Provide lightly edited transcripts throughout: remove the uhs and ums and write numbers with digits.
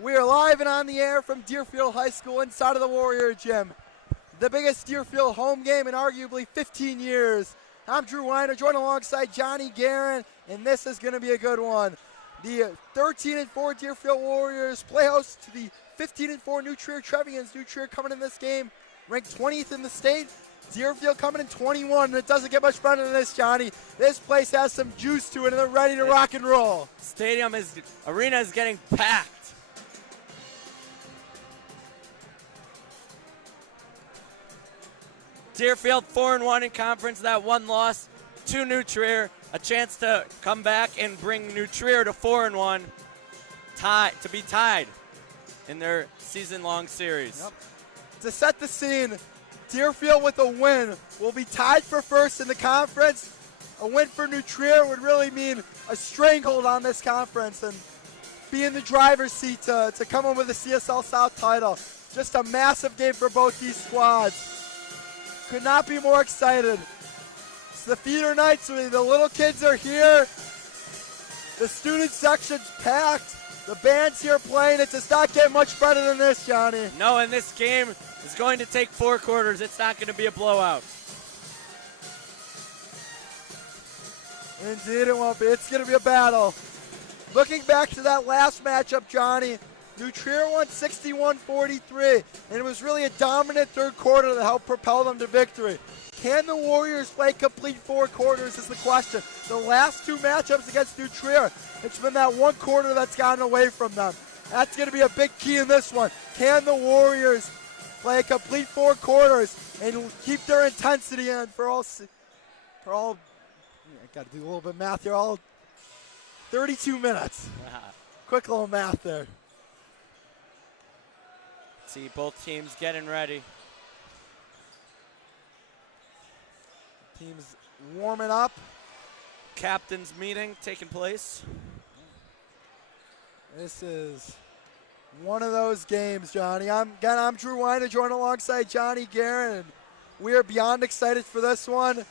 We are live and on the air from Deerfield High School inside of the Warrior Gym. The biggest Deerfield home game in arguably 15 years. I'm Drew Weiner, joined alongside Johnny Guerin, and this is going to be a good one. The 13-4 Deerfield Warriors play host to the 15-4 New Trier Trevians. New Trier coming in this game ranked 20th in the state. Deerfield coming in 21, and it doesn't get much better than this, Johnny. This place has some juice to it, and they're ready to rock and roll. Arena is getting packed. Deerfield 4-1 in conference, that one loss to New Trier. A chance to come back and bring New Trier to 4-1, to be tied in their season-long series. Yep. To set the scene, Deerfield with a win will be tied for first in the conference. A win for New Trier would really mean a stranglehold on this conference and be in the driver's seat to come home with the CSL South title. Just a massive game for both these squads. Could not be more excited. It's the feeder night, so the little kids are here. The student section's packed. The band's here playing. It does not get much better than this, Johnny. No, and this game is going to take 4 quarters. It's not going to be a blowout. Indeed it won't be. It's going to be a battle. Looking back to that last matchup, Johnny, New Trier won 61-43, and it was really a dominant third quarter that helped propel them to victory. Can the Warriors play complete 4 quarters is the question. The last 2 matchups against New Trier, it's been that one quarter that's gotten away from them. That's going to be a big key in this one. Can the Warriors play a complete 4 quarters and keep their intensity in for all I got to do a little bit of math here, all 32 minutes. Quick little math there. See both teams getting ready. Teams warming up. Captain's meeting taking place. This is one of those games, Johnny. I'm Drew Weiner, joined alongside Johnny Guerin. We are beyond excited for this one.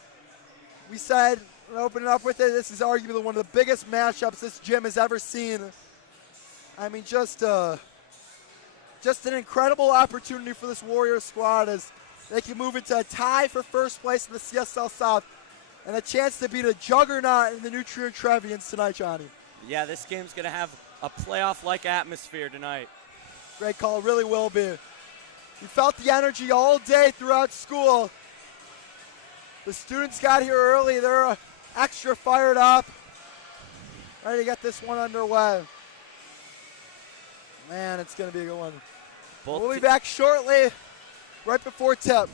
We said, opening up with it, this is arguably one of the biggest matchups this gym has ever seen. I mean, just an incredible opportunity for this Warriors squad as they can move into a tie for first place in the CSL South and a chance to beat a juggernaut in the New Trier Trevians tonight, Johnny. Yeah, this game's going to have a playoff-like atmosphere tonight. Great call, really will be. You felt the energy all day throughout school. The students got here early. They're extra fired up. Ready to get this one underway. Man, it's going to be a good one. We'll be back shortly, right before tip.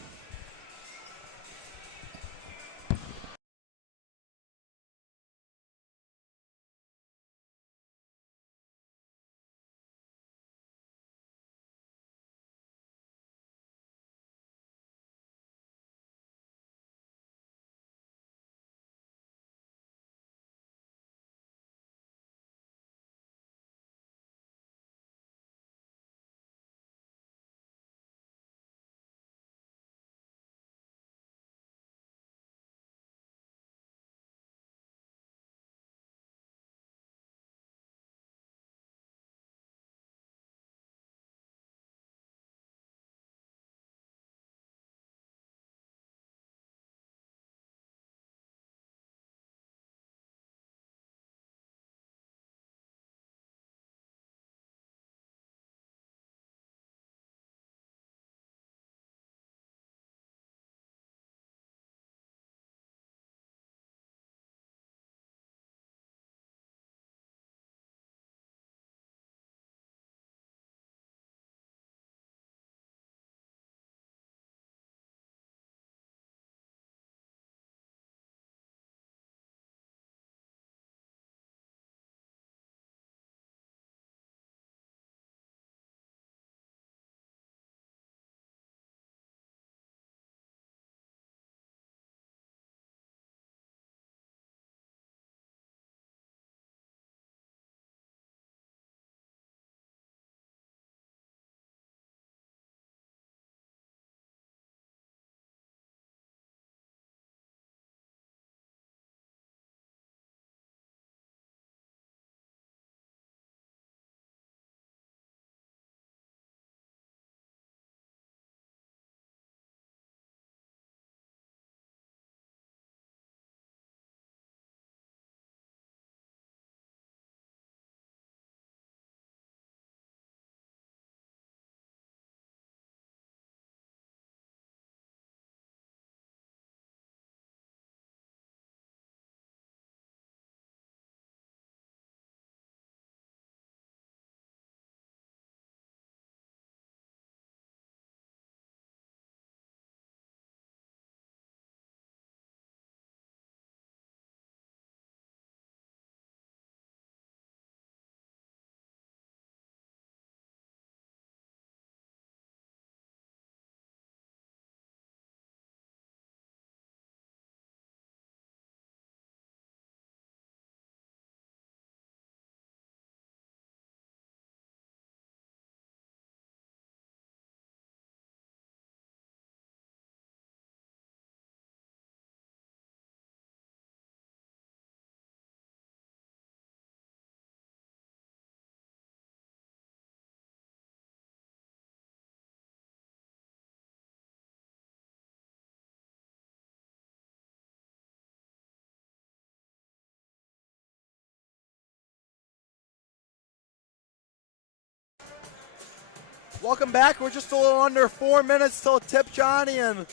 Welcome back. We're just a little under 4 minutes till tip, Johnny, and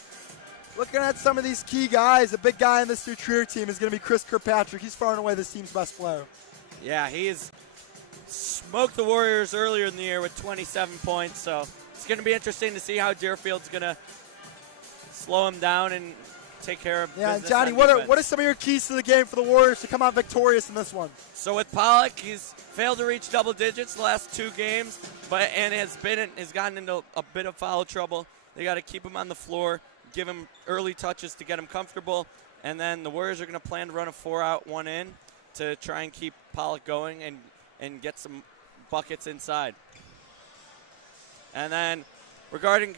looking at some of these key guys, a big guy in this New Trier team is going to be Chris Kirkpatrick. He's far and away this team's best player. Yeah, he's smoked the Warriors earlier in the year with 27 points, so it's going to be interesting to see how Deerfield's going to slow him down and take care of business. Johnny, what are some of your keys to the game for the Warriors to come out victorious in this one? So with Pollock, he's failed to reach double digits the last 2 games, and has gotten into a bit of foul trouble. They got to keep him on the floor, give him early touches to get him comfortable, and then the Warriors are going to plan to run a 4-out, 1-in to try and keep Pollock going and get some buckets inside. And then regarding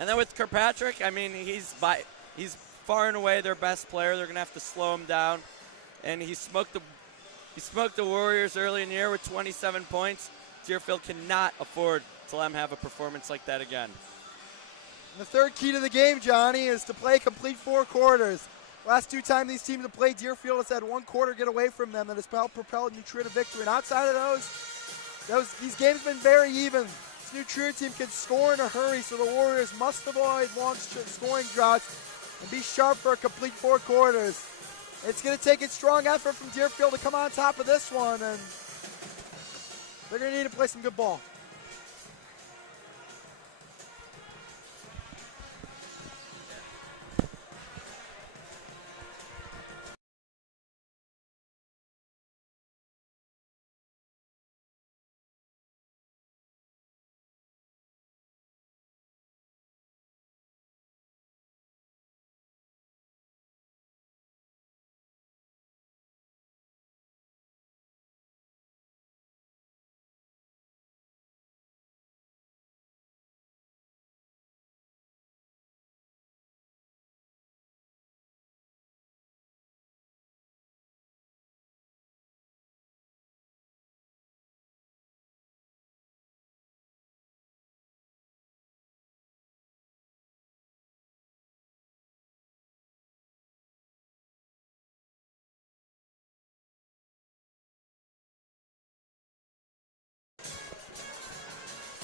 And then with Kirkpatrick, I mean, he's far and away their best player. They're going to have to slow him down. And he smoked the Warriors early in the year with 27 points. Deerfield cannot afford to let him have a performance like that again. And the third key to the game, Johnny, is to play complete 4 quarters. Last 2 times these teams have played, Deerfield has had 1 quarter get away from them that has helped propel New Trier to victory. And outside of these games have been very even. This New Trier team can score in a hurry, so the Warriors must avoid long scoring droughts and be sharp for a complete 4 quarters. It's going to take a strong effort from Deerfield to come on top of this one, and they're going to need to play some good ball.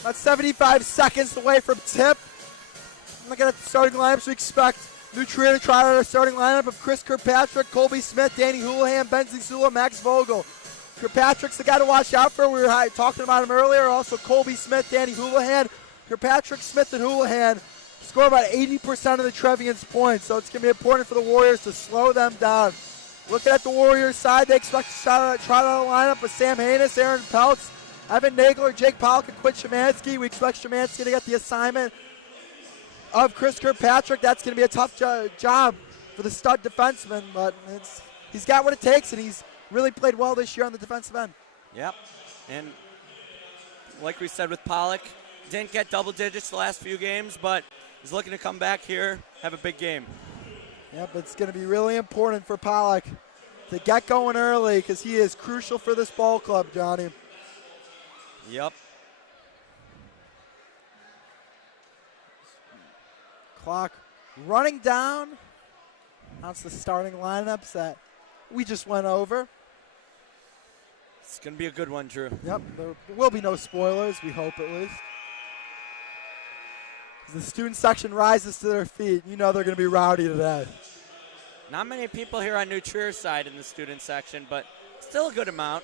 About 75 seconds away from tip. I'm looking at the starting lineups. We expect New Trier to try out our starting lineup of Chris Kirkpatrick, Colby Smith, Danny Houlihan, Ben Zula, Max Vogel. Kirkpatrick's the guy to watch out for. We were talking about him earlier. Also Colby Smith, Danny Houlihan. Kirkpatrick, Smith, and Houlihan score about 80% of the Trevian's points, so it's going to be important for the Warriors to slow them down. Looking at the Warriors side, they expect to try out a lineup with Sam Haynes, Aaron Peltz, Evan Nagler, Jake Pollock, and Quinn Shemansky. We expect Shemansky to get the assignment of Chris Kirkpatrick. That's going to be a tough job for the stud defenseman, but he's got what it takes, and he's really played well this year on the defensive end. Yep, and like we said with Pollock, didn't get double digits the last few games, but he's looking to come back here, have a big game. Yep, it's going to be really important for Pollock to get going early because he is crucial for this ball club, Johnny. Yep. Clock running down. That's the starting lineups that we just went over. It's going to be a good one, Drew. Yep, there will be no spoilers, we hope at least. As the student section rises to their feet, you know they're going to be rowdy today. Not many people here on New Trier's side in the student section, but still a good amount.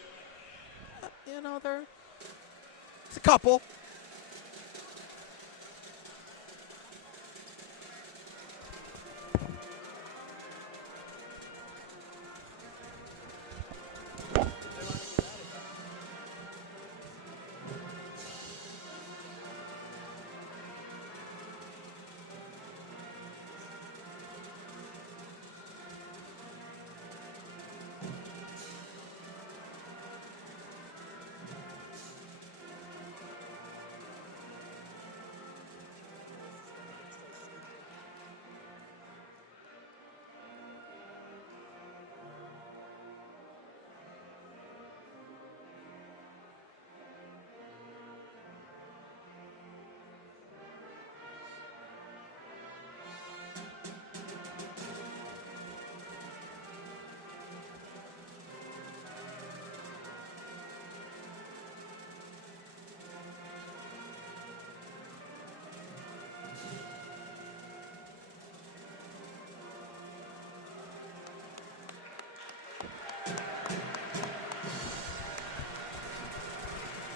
You know, it's a couple.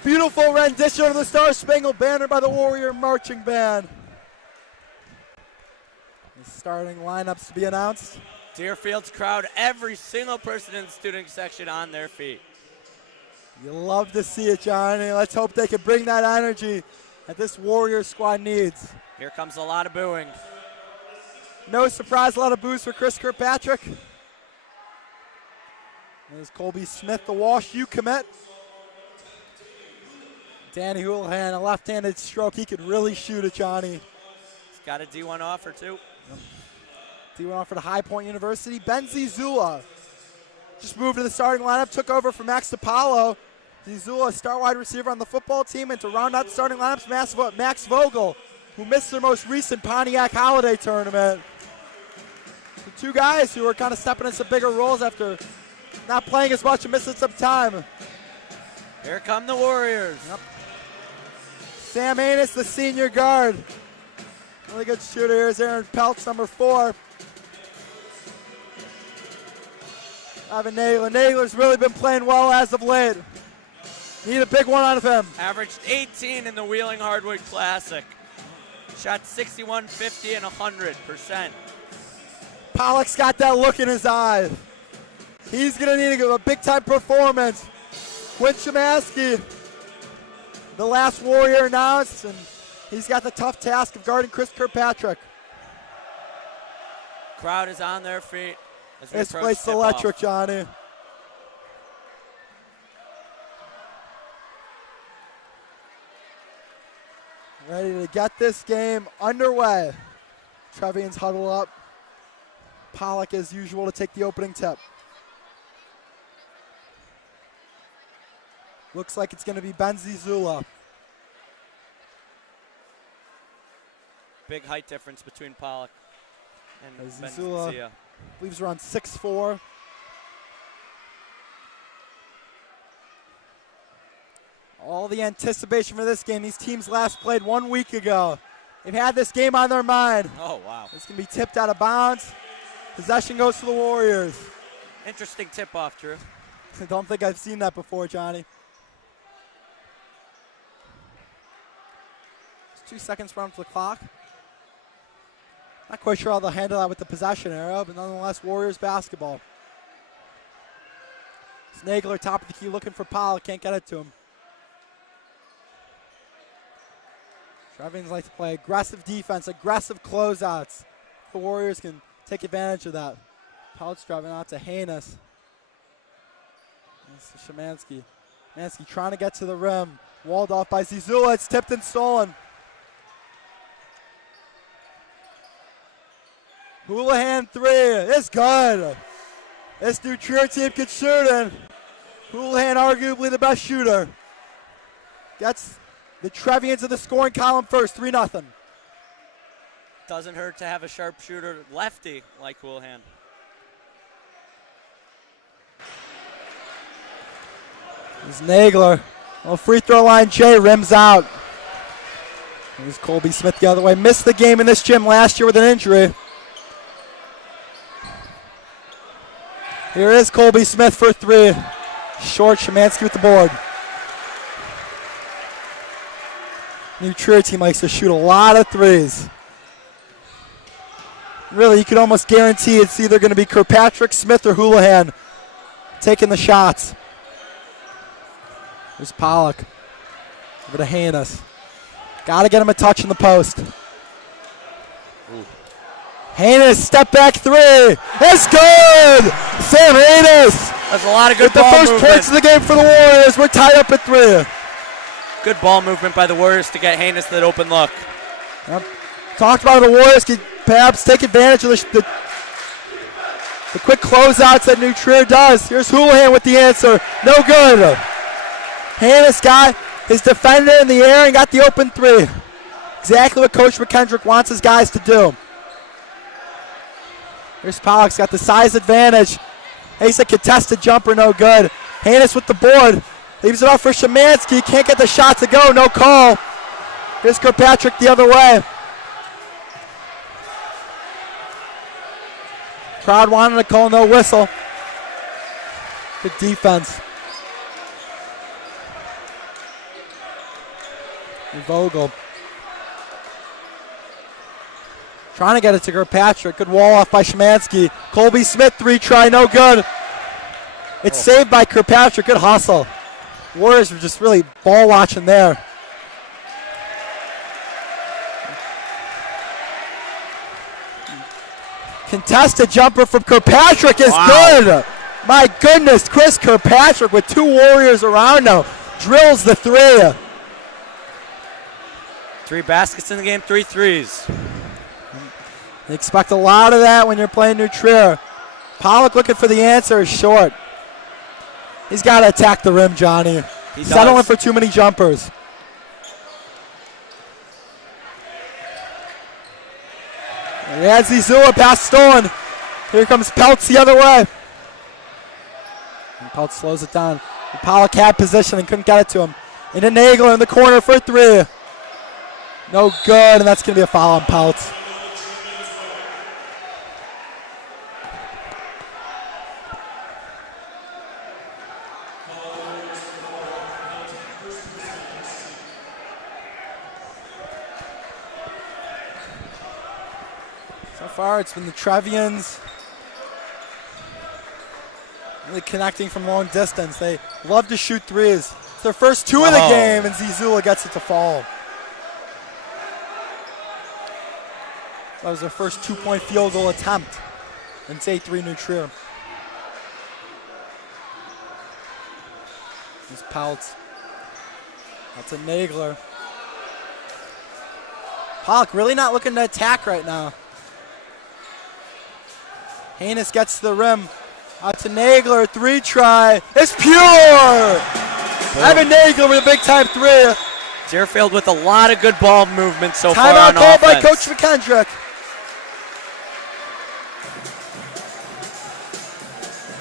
Beautiful rendition of the Star Spangled Banner by the Warrior Marching Band. The starting lineups to be announced. Deerfield's crowd, every single person in the student section on their feet. You love to see it, Johnny. Let's hope they can bring that energy that this Warrior squad needs. Here comes a lot of booing. No surprise, a lot of boos for Chris Kirkpatrick. There's Colby Smith, the Wash U commit. Danny Houlihan, a left-handed stroke. He could really shoot it, Johnny. He's got a D1 offer, too. D1 offer to High Point University. Ben Zizula just moved to the starting lineup, took over for Max DiPaolo. Zizula, star wide receiver on the football team, and to round out the starting lineups, Max Vogel, who missed their most recent Pontiac Holiday Tournament. The two guys who are kind of stepping into bigger roles after not playing as much and missing some time. Here come the Warriors. Yep. Sam Anus, the senior guard. Really good shooter. Here's Aaron Peltz, number 4. Evan Nagler. Nagler's really been playing well as of late. Need a big one out of him. Averaged 18 in the Wheeling Hardwood Classic. Shot 61, 50, and 100%. Pollock's got that look in his eye. He's going to need to give a big-time performance. Quinn Shemansky, the last Warrior announced, and he's got the tough task of guarding Chris Kirkpatrick. Crowd is on their feet. This place's electric, Johnny. Ready to get this game underway. Trevian's huddle up. Pollock, as usual, to take the opening tip. Looks like it's going to be Ben Zizula. Big height difference between Pollock and Zizula, Benzia. I believe he's around 6'4". All the anticipation for this game. These teams last played 1 week ago. They've had this game on their mind. Oh, wow. It's going to be tipped out of bounds. Possession goes to the Warriors. Interesting tip-off, Drew. I don't think I've seen that before, Johnny. 2 seconds run for the clock. Not quite sure how they'll handle that with the possession arrow, but nonetheless, Warriors basketball. Snagler, top of the key, looking for Pollock. Can't get it to him. Trevians like to play aggressive defense, aggressive closeouts. The Warriors can take advantage of that. Pollock's driving out to Haynes. This is Shemansky. Shemansky trying to get to the rim. Walled off by Zizula. It's tipped and stolen. Houlihan 3. It's good. This New Trier team can shoot it. Houlihan arguably the best shooter. Gets the Trevians in the scoring column first, 3-0. Doesn't hurt to have a sharpshooter lefty like Houlihan. Here's Nagler. Well, free throw line, Jay rims out. Here's Colby Smith the other way. Missed the game in this gym last year with an injury. Here is Colby Smith for 3. Short, Shemansky with the board. New Trier team likes to shoot a lot of threes. Really, you could almost guarantee it's either going to be Kirkpatrick, Smith, or Houlihan taking the shots. There's Pollock. Over to Haynes. Got to get him a touch in the post. Haynes, step back 3. It's good! Sam Haynes! That's a lot of good ball movement. The first points of the game for the Warriors. We're tied up at 3. Good ball movement by the Warriors to get Haynes that open look. Yep. Talked about the Warriors could perhaps take advantage of the quick closeouts that New Trier does. Here's Houlihan with the answer. No good. Haynes got his defender in the air and got the open 3. Exactly what Coach McKendrick wants his guys to do. Here's Pollock's got the size advantage. Ace a contested jumper, no good. Haynes with the board. Leaves it off for Shemansky. Can't get the shot to go, no call. Here's Kirkpatrick the other way. Crowd wanted to call, no whistle. Good defense. Vogel. Trying to get it to Kirkpatrick. Good wall off by Szymanski. Colby Smith, 3-try, no good. It's saved by Kirkpatrick. Good hustle. Warriors were just really ball watching there. Contested jumper from Kirkpatrick is good. My goodness, Chris Kirkpatrick with 2 Warriors around now. Drills the 3. 3 baskets in the game, 3 threes. You expect a lot of that when you're playing New Trier. Pollock looking for the answer is short. He's got to attack the rim, Johnny. He Settling does. for too many jumpers. And he has Zizula pass stolen. Here comes Peltz the other way. And Peltz slows it down. And Pollock had position and couldn't get it to him. Into Nagler in the corner for 3. No good, and that's going to be a foul on Peltz. So far, it's been the Trevians really connecting from long distance. They love to shoot threes. It's their first 2 of the game, and Zizula gets it to fall. That was their first 2-point field goal attempt. And it's 8-3 New Trier. There's Peltz. That's a Nagler. Pollock really not looking to attack right now. Haynes gets to the rim. Out to Nagler, 3-try. It's pure! Evan Nagler with a big-time 3. Deerfield with a lot of good ball movement so far on Timeout called by offense. Coach McKendrick.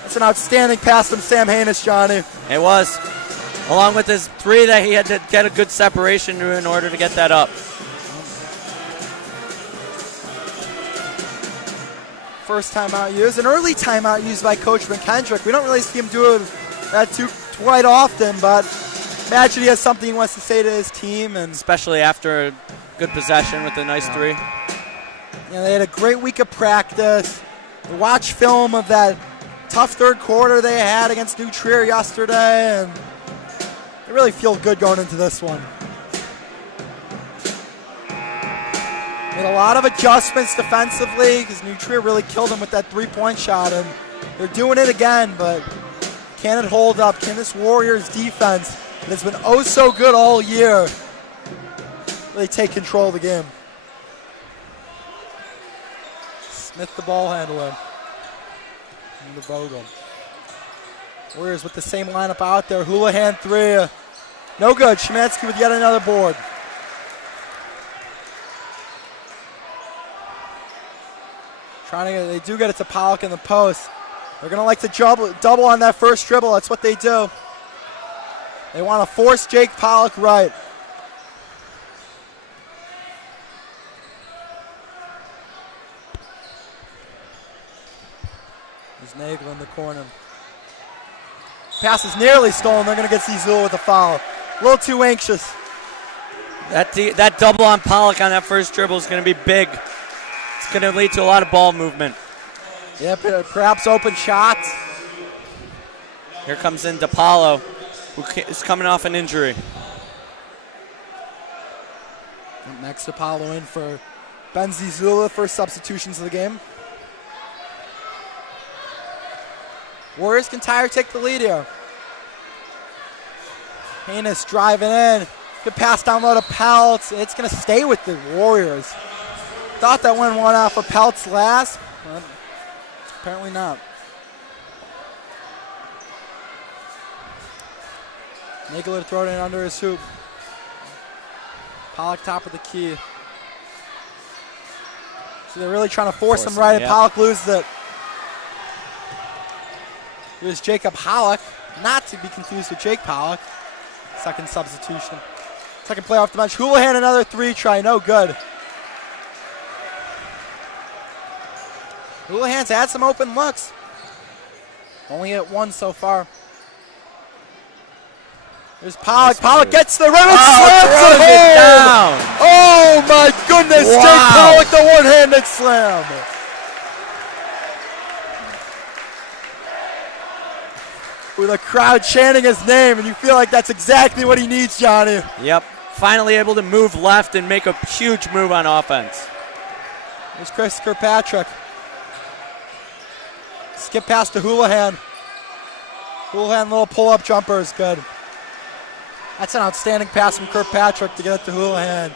That's an outstanding pass from Sam Haynes, Johnny. It was. Along with his 3 that he had to get a good separation in order to get that up. First timeout used, an early timeout used by Coach McKendrick. We don't really see him do that quite often, but imagine he has something he wants to say to his team. And especially after a good possession with a nice 3. Yeah, they had a great week of practice. Watch film of that tough third quarter they had against New Trier yesterday, and they really feel good going into this one. Made a lot of adjustments defensively because New Trier really killed them with that 3-point shot, and they're doing it again, but can it hold up? Can this Warriors defense that has been oh so good all year really take control of the game? Smith, the ball handler. And the Vogel. Warriors with the same lineup out there. Houlihan 3. No good. Szymanski with yet another board. They do get it to Pollock in the post. They're going to like to double on that first dribble. That's what they do. They want to force Jake Pollock right. There's Nagel in the corner. Pass is nearly stolen. They're going to get Zizula with a foul. A little too anxious. That double on Pollock on that first dribble is going to be big. It's going to lead to a lot of ball movement. Yeah, perhaps open shots. Here comes in DePaulo, who is coming off an injury. Max DePaulo in for Ben Zizula, first substitutions of the game. Warriors can tie or take the lead here. Haynes driving in. Good pass down low to Peltz. It's going to stay with the Warriors. Thought that one off of Peltz last, but apparently not. Nagler throwing it under his hoop. Pollock top of the key. So they're really trying to force him right, and Pollock loses it. Here's Jacob Pollock, not to be confused with Jake Pollock. Second substitution. Second play off the bench. Houlihan, another 3-try, no good. Houlihan's had some open looks. Only hit one so far. There's Pollock. Pollock gets the rim and Oh, slams throws it down. Oh my goodness, Wow. Jake Pollock, the one-handed slam. With a crowd chanting his name, and you feel like that's exactly what he needs, Johnny. Yep. Finally able to move left and make a huge move on offense. There's Chris Kirkpatrick. Skip pass to Houlihan. Houlihan, little pull-up jumper is good. That's an outstanding pass from Kirkpatrick to get it to Houlihan.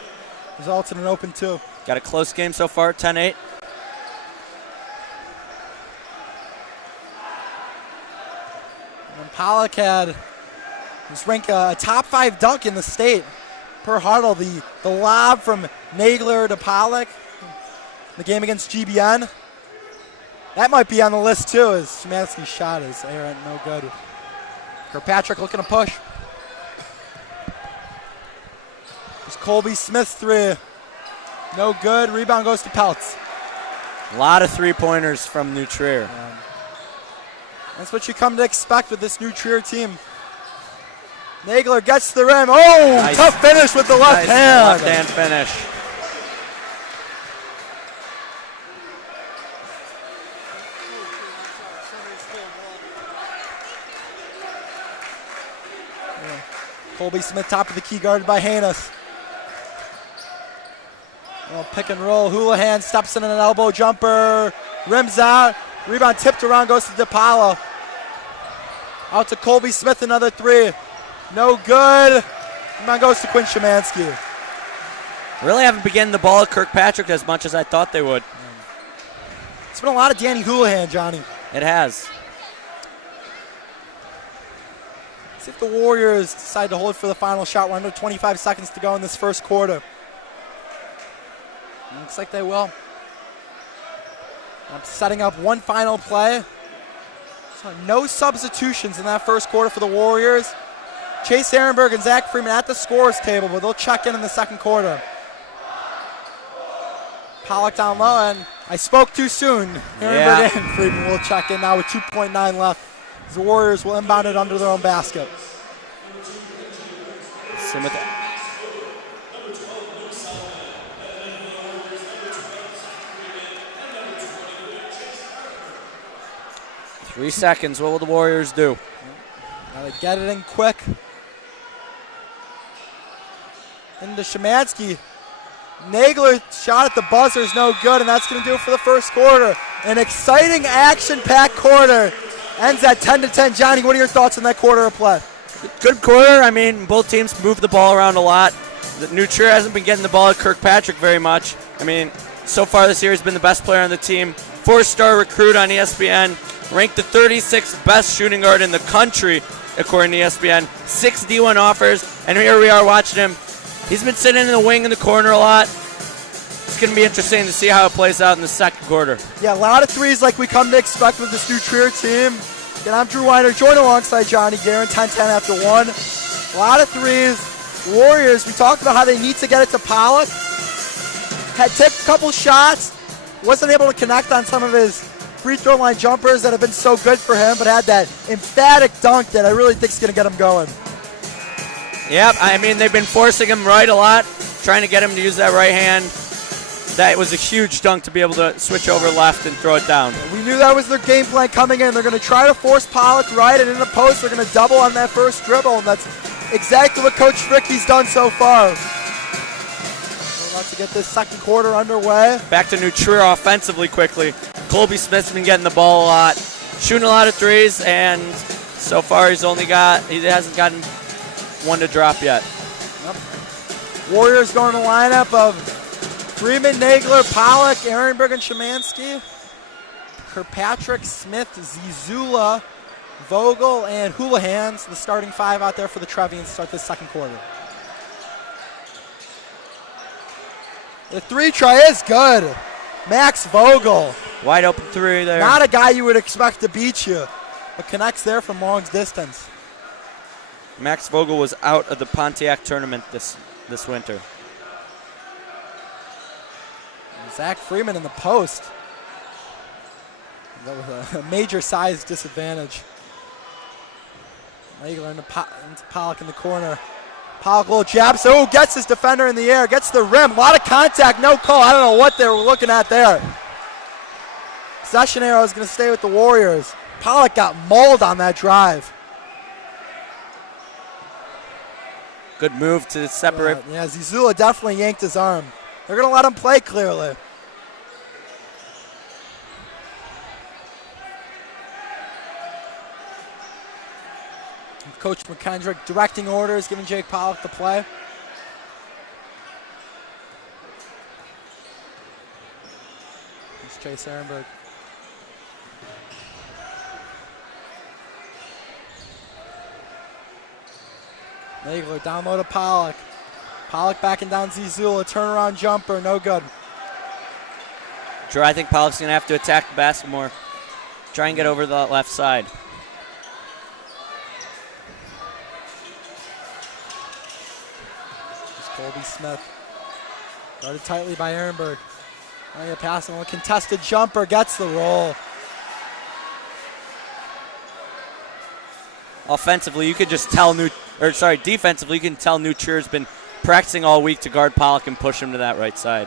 Results in an open 2. Got a close game so far, 10-8. And Pollock had was ranked a top 5 dunk in the state per huddle. The lob from Nagler to Pollock, the game against GBN. That might be on the list too, as Szymanski's shot is errant, no good. Kirkpatrick looking to push. There's Colby Smith's 3. No good. Rebound goes to Peltz. A lot of three-pointers from New Trier. That's what you come to expect with this New Trier team. Nagler gets the rim. Oh, nice. Tough finish with the left hand. Left hand finish. Colby Smith, top of the key, guarded by Hanus. Pick and roll. Houlihan steps in an elbow jumper. Rims out. Rebound tipped around, goes to DePaula. Out to Colby Smith, another 3. No good. Rebound goes to Quinn Szymanski. Really haven't been getting the ball at Kirkpatrick as much as I thought they would. It's been a lot of Danny Houlihan, Johnny. It has. See if the Warriors decide to hold for the final shot. We're under 25 seconds to go in this first quarter. Looks like they will. I'm setting up one final play. So no substitutions in that first quarter for the Warriors. Chase Ehrenberg and Zach Freeman at the scorer's table, but they'll check in the second quarter. Pollock down low, and I spoke too soon. Ehrenberg and Freeman will check in now with 2.9 left. The Warriors will inbound it under their own basket. Same with that. 3 seconds. What will the Warriors do? Gotta get it in quick. Into Szymanski. Nagler shot at the buzzer is no good, and that's going to do it for the first quarter. An exciting, action-packed quarter. Ends at 10-10. Johnny, what are your thoughts on that quarter of play? Good quarter. I mean, both teams moved the ball around a lot. The New Trier hasn't been getting the ball at Kirkpatrick very much. I mean, so far this year he's been the best player on the team. 4-star recruit on ESPN. Ranked the 36th best shooting guard in the country, according to ESPN. 6 D1 offers, and here we are watching him. He's been sitting in the wing in the corner a lot. It's going to be interesting to see how it plays out in the second quarter. Yeah, a lot of threes like we come to expect with this New Trier team. And I'm Drew Weiner, joined alongside Johnny Guerin, 10-10 after 1. A lot of threes. Warriors, we talked about how they need to get it to Pollock. Had tipped a couple shots. Wasn't able to connect on some of his free throw line jumpers that have been so good for him, but had that emphatic dunk that I really think is going to get him going. Yep, I mean, they've been forcing him right a lot, trying to get him to use that right hand. That was a huge dunk to be able to switch over left and throw it down. We knew that was their game plan coming in. They're going to try to force Pollock right, and in the post, they're going to double on that first dribble, and that's exactly what Coach Fricke's done so far. We're about to get this second quarter underway. Back to New Trier offensively quickly. Colby Smith's been getting the ball a lot, shooting a lot of threes, and so far he hasn't gotten one to drop yet. Yep. Warriors going to the lineup of Freeman, Nagler, Pollock, Ehrenberg, and Szymanski. Kirkpatrick, Smith, Zizula, Vogel, and Houlihan. So the starting 5 out there for the Trevians to start this second quarter. The 3 try is good. Max Vogel. Wide open 3 there. Not a guy you would expect to beat you, but connects there from long distance. Max Vogel was out of the Pontiac tournament this winter. Zach Freeman in the post. That was a major size disadvantage. Nagler into Pollock in the corner. Pollock little jab, so gets his defender in the air, gets the rim. A lot of contact, no call. I don't know what they were looking at there. Possession arrow is going to stay with the Warriors. Pollock got mauled on that drive. Good move to separate. Yeah, Zizula definitely yanked his arm. They're going to let him play clearly. Coach McKendrick directing orders, giving Jake Pollock the play. It's Chase Ehrenberg. Nagler down low to Pollock. Pollock backing down Zizula, turnaround jumper, no good. Drew, I think Pollock's going to have to attack the basket more. Try and get over the left side. Colby Smith. Guarded tightly by Ehrenberg. Passing on a contested jumper, gets the roll. Offensively, you could just tell defensively, you can tell New Trier's been practicing all week to guard Pollock and push him to that right side.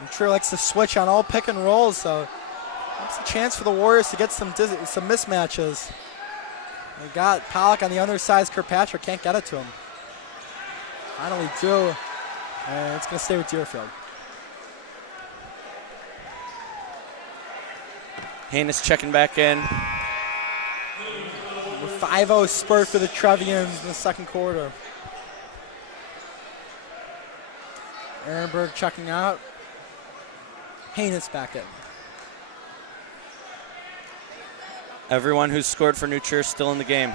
New Trier likes to switch on all pick and rolls, so it's a chance for the Warriors to get some mismatches. They got Pollock on the undersized Kirkpatrick, can't get it to him. Finally do, and it's going to stay with Deerfield. Haynes checking back in. 5-0 spurt for the Trevians in the second quarter. Ehrenberg checking out. Haynes back in. Everyone who's scored for New Trier is still in the game.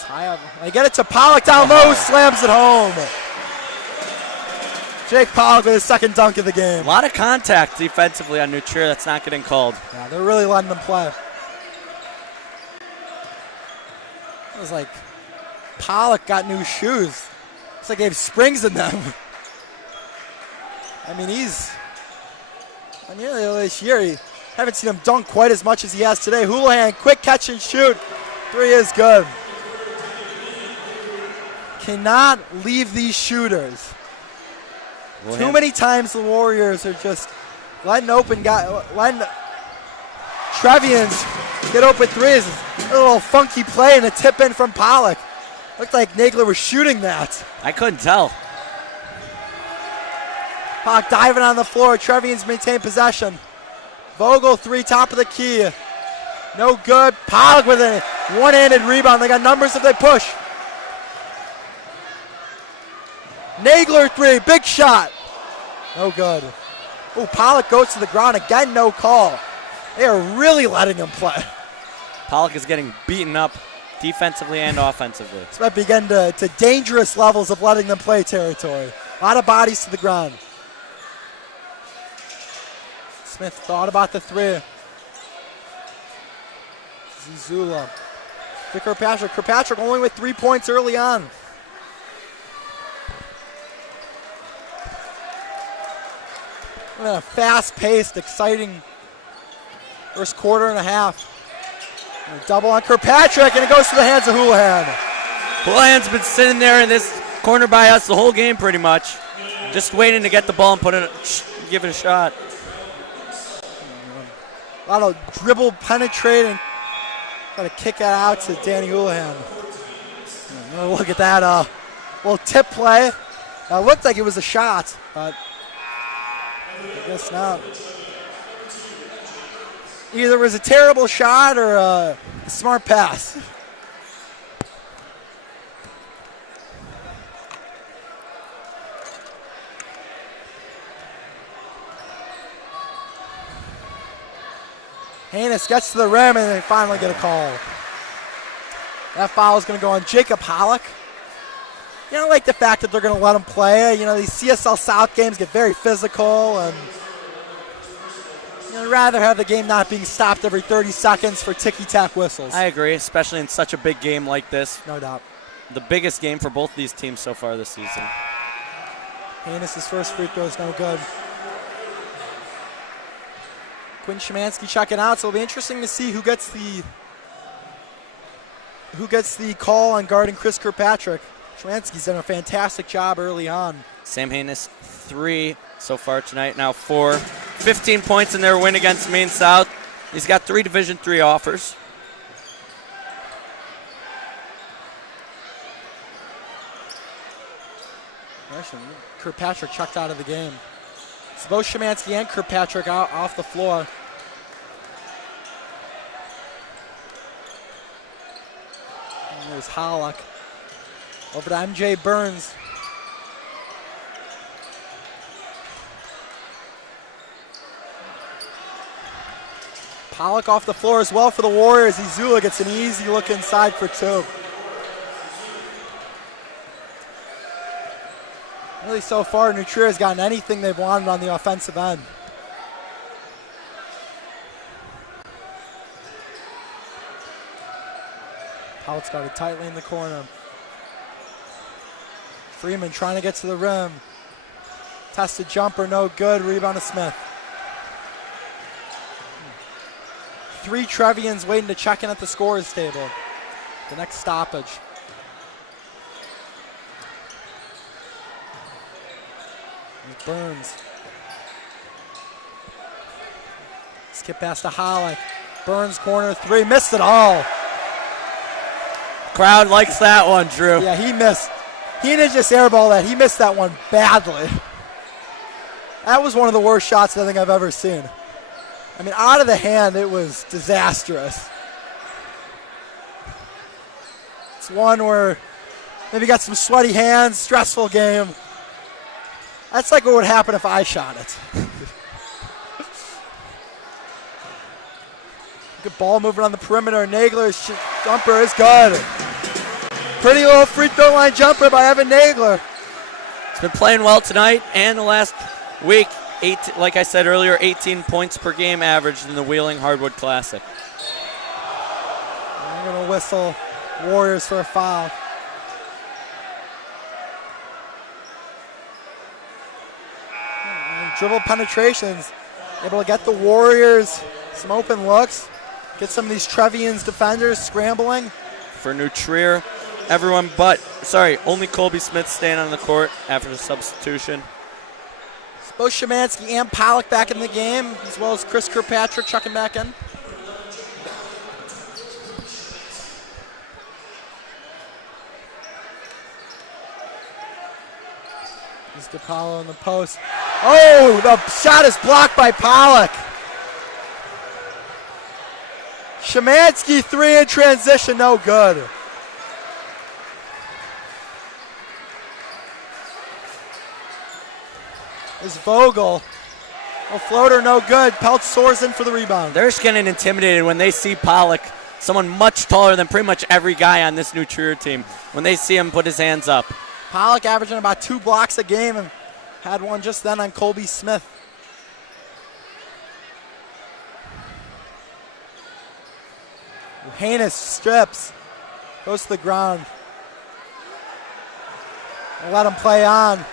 Tie up. They get it to Pollock down low, slams it home. Jake Pollock with his second dunk of the game. A lot of contact defensively on New Trier that's not getting called. Yeah, they're really letting them play. It was like Pollock got new shoes. It's like they have springs in them. I mean, this year, you haven't seen him dunk quite as much as he has today. Houlihan, quick catch and shoot. Three is good. Cannot leave these shooters. Too many times the Warriors are just letting Trevians get open threes. A little funky play and a tip in from Pollock. Looked like Nagler was shooting that. I couldn't tell. Pollock diving on the floor. Trevians maintain possession. Vogel three, top of the key. No good. Pollock with a one-handed rebound. They got numbers if they push. Nagler three, big shot. No good. Oh, Pollock goes to the ground again, no call. They are really letting him play. Pollock is getting beaten up defensively and offensively. This might be getting to dangerous levels of letting them play territory. A lot of bodies to the ground. Smith thought about the three. Zizula. To Kirkpatrick. Kirkpatrick only with 3 points early on. A fast-paced, exciting first quarter and a half. And a double on Kirkpatrick, and it goes to the hands of Houlihan. Houlihan's been sitting there in this corner by us the whole game pretty much. Just waiting to get the ball and give it a shot. A lot of dribble penetrating. Got to kick it out to Danny Houlihan. Look at that little tip play. It looked like it was a shot, but I guess not. Either it was a terrible shot or a smart pass. Haynes gets to the rim and they finally get a call. That foul is going to go on Jacob Pollock. You know, I like the fact that they're going to let him play. You know, these CSL South games get very physical, and I'd rather have the game not being stopped every 30 seconds for ticky-tack whistles. I agree, especially in such a big game like this. No doubt. the biggest game for both these teams so far this season. Haynes' first free throw is no good. Quinn Szymanski checking out, so it'll be interesting to see who gets the call on guarding Chris Kirkpatrick. Szymanski's done a fantastic job early on. Sam Haynes, 3 so far tonight, now 4. 15 points in their win against Maine South. He's got 3 Division III offers. Kirkpatrick checked out of the game. It's both Szymanski and Kirkpatrick out off the floor. And there's Hollick. Over to MJ Burns. Pollock off the floor as well for the Warriors. Izula gets an easy look inside for 2. Really, so far, New Trier has gotten anything they've wanted on the offensive end. Pollock's got it tightly in the corner. Freeman trying to get to the rim. Tested jumper, no good. Rebound to Smith. 3 Trevians waiting to check in at the scorers table. The next stoppage. Burns. Skip pass to Hollick. Burns corner 3, missed it all. Crowd likes that one, Drew. Yeah, he missed. He didn't just airball that. He missed that one badly. That was one of the worst shots I think I've ever seen. I mean, out of the hand, it was disastrous. It's one where maybe got some sweaty hands, stressful game. That's like what would happen if I shot it. Good ball moving on the perimeter. Nagler's jumper is good. Pretty little free throw line jumper by Evan Nagler. He's been playing well tonight and the last week. Like I said earlier, 18 points per game averaged in the Wheeling Hardwood Classic. I'm going to whistle Warriors for a foul. Dribble penetrations, able to get the Warriors some open looks, get some of these Trevians defenders scrambling. For New Trier, only Colby Smith staying on the court after the substitution. Both Szymanski and Pollock back in the game, as well as Chris Kirkpatrick checking back in. Here's DePaulo in the post. Oh, the shot is blocked by Pollock. Szymanski 3 in transition, no good. There's Vogel. A floater, no good. Pelt soars in for the rebound. They're just getting intimidated when they see Pollock, someone much taller than pretty much every guy on this New Trier team, when they see him put his hands up. Pollock averaging about 2 blocks a game and had one just then on Colby Smith. Haynes strips, goes to the ground. We'll let him play on.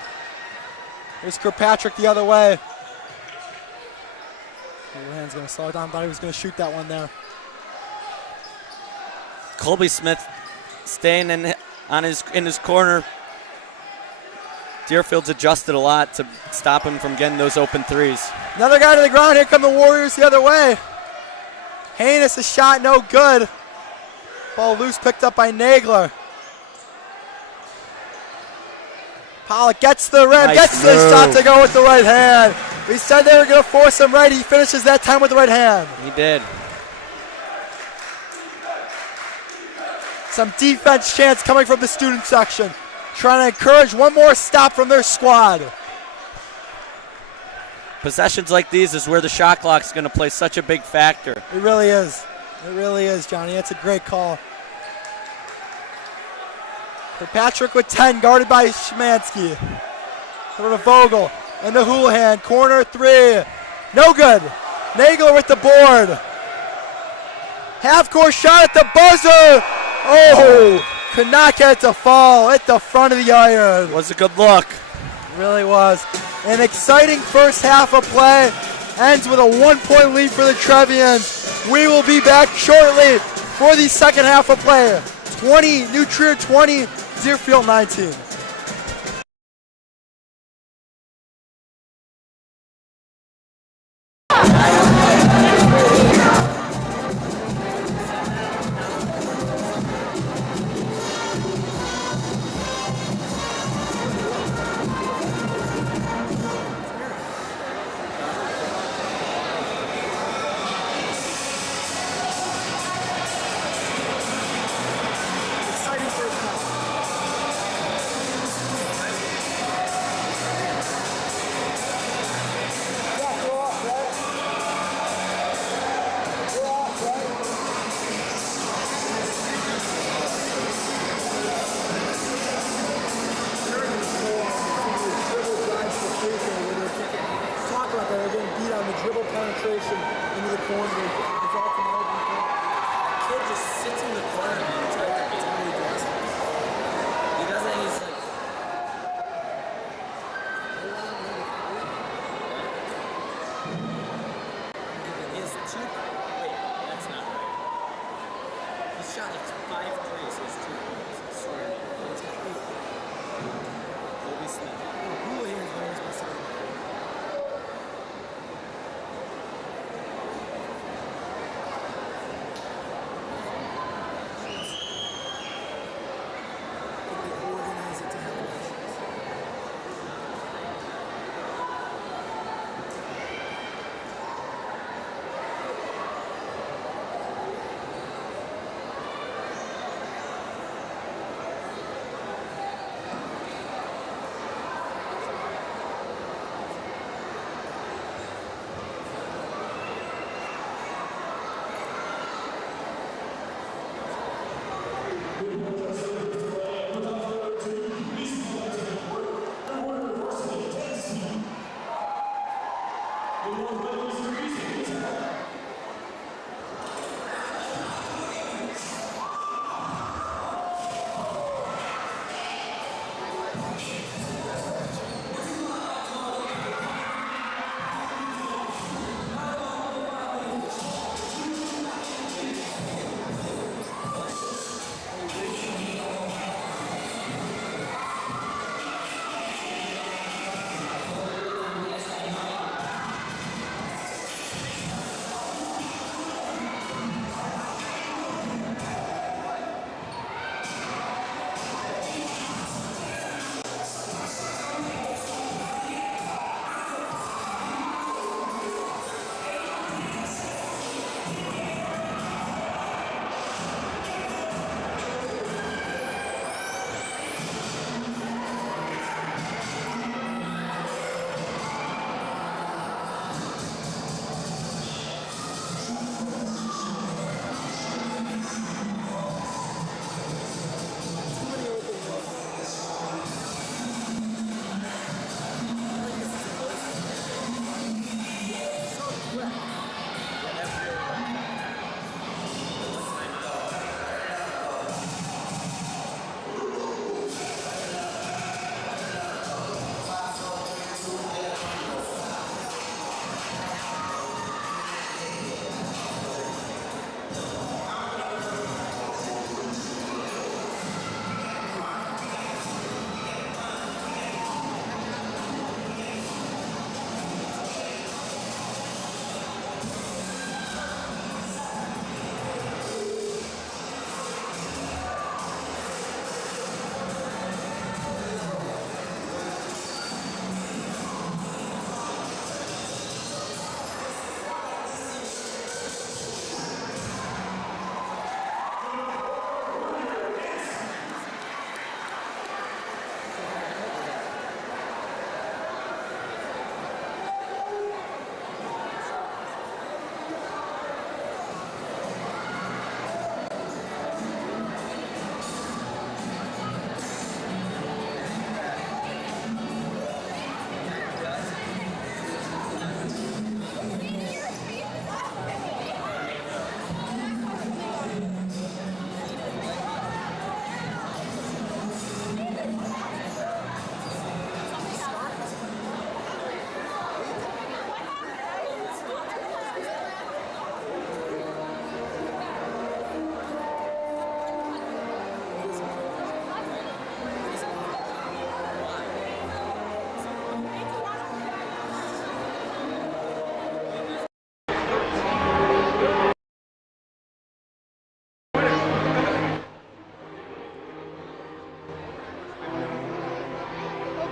Here's Kirkpatrick the other way. Luhan's going to slow it down. Thought he was going to shoot that one there. Colby Smith staying in his corner. Deerfield's adjusted a lot to stop him from getting those open threes. Another guy to the ground. Here come the Warriors the other way. Haynes, a shot no good. Ball loose, picked up by Nagler. Pollock gets the rim, gets the shot to go with the right hand. We said they were going to force him right. He finishes that time with the right hand. He did. Some defense chants coming from the student section, trying to encourage one more stop from their squad. Possessions like these is where the shot clock is going to play such a big factor. It really is. It really is, Johnny. That's a great call. Patrick with 10, guarded by Szymanski. Over to Vogel and the Houlihan. Corner 3. No good. Nagler with the board. Half-court shot at the buzzer. Oh, Could not get it to fall at the front of the iron. Was a good look. Really was. An exciting first half of play. Ends with a 1-point lead for the Trevians. We will be back shortly for the second half of play. 20, New Trier 20, Deerfield 19.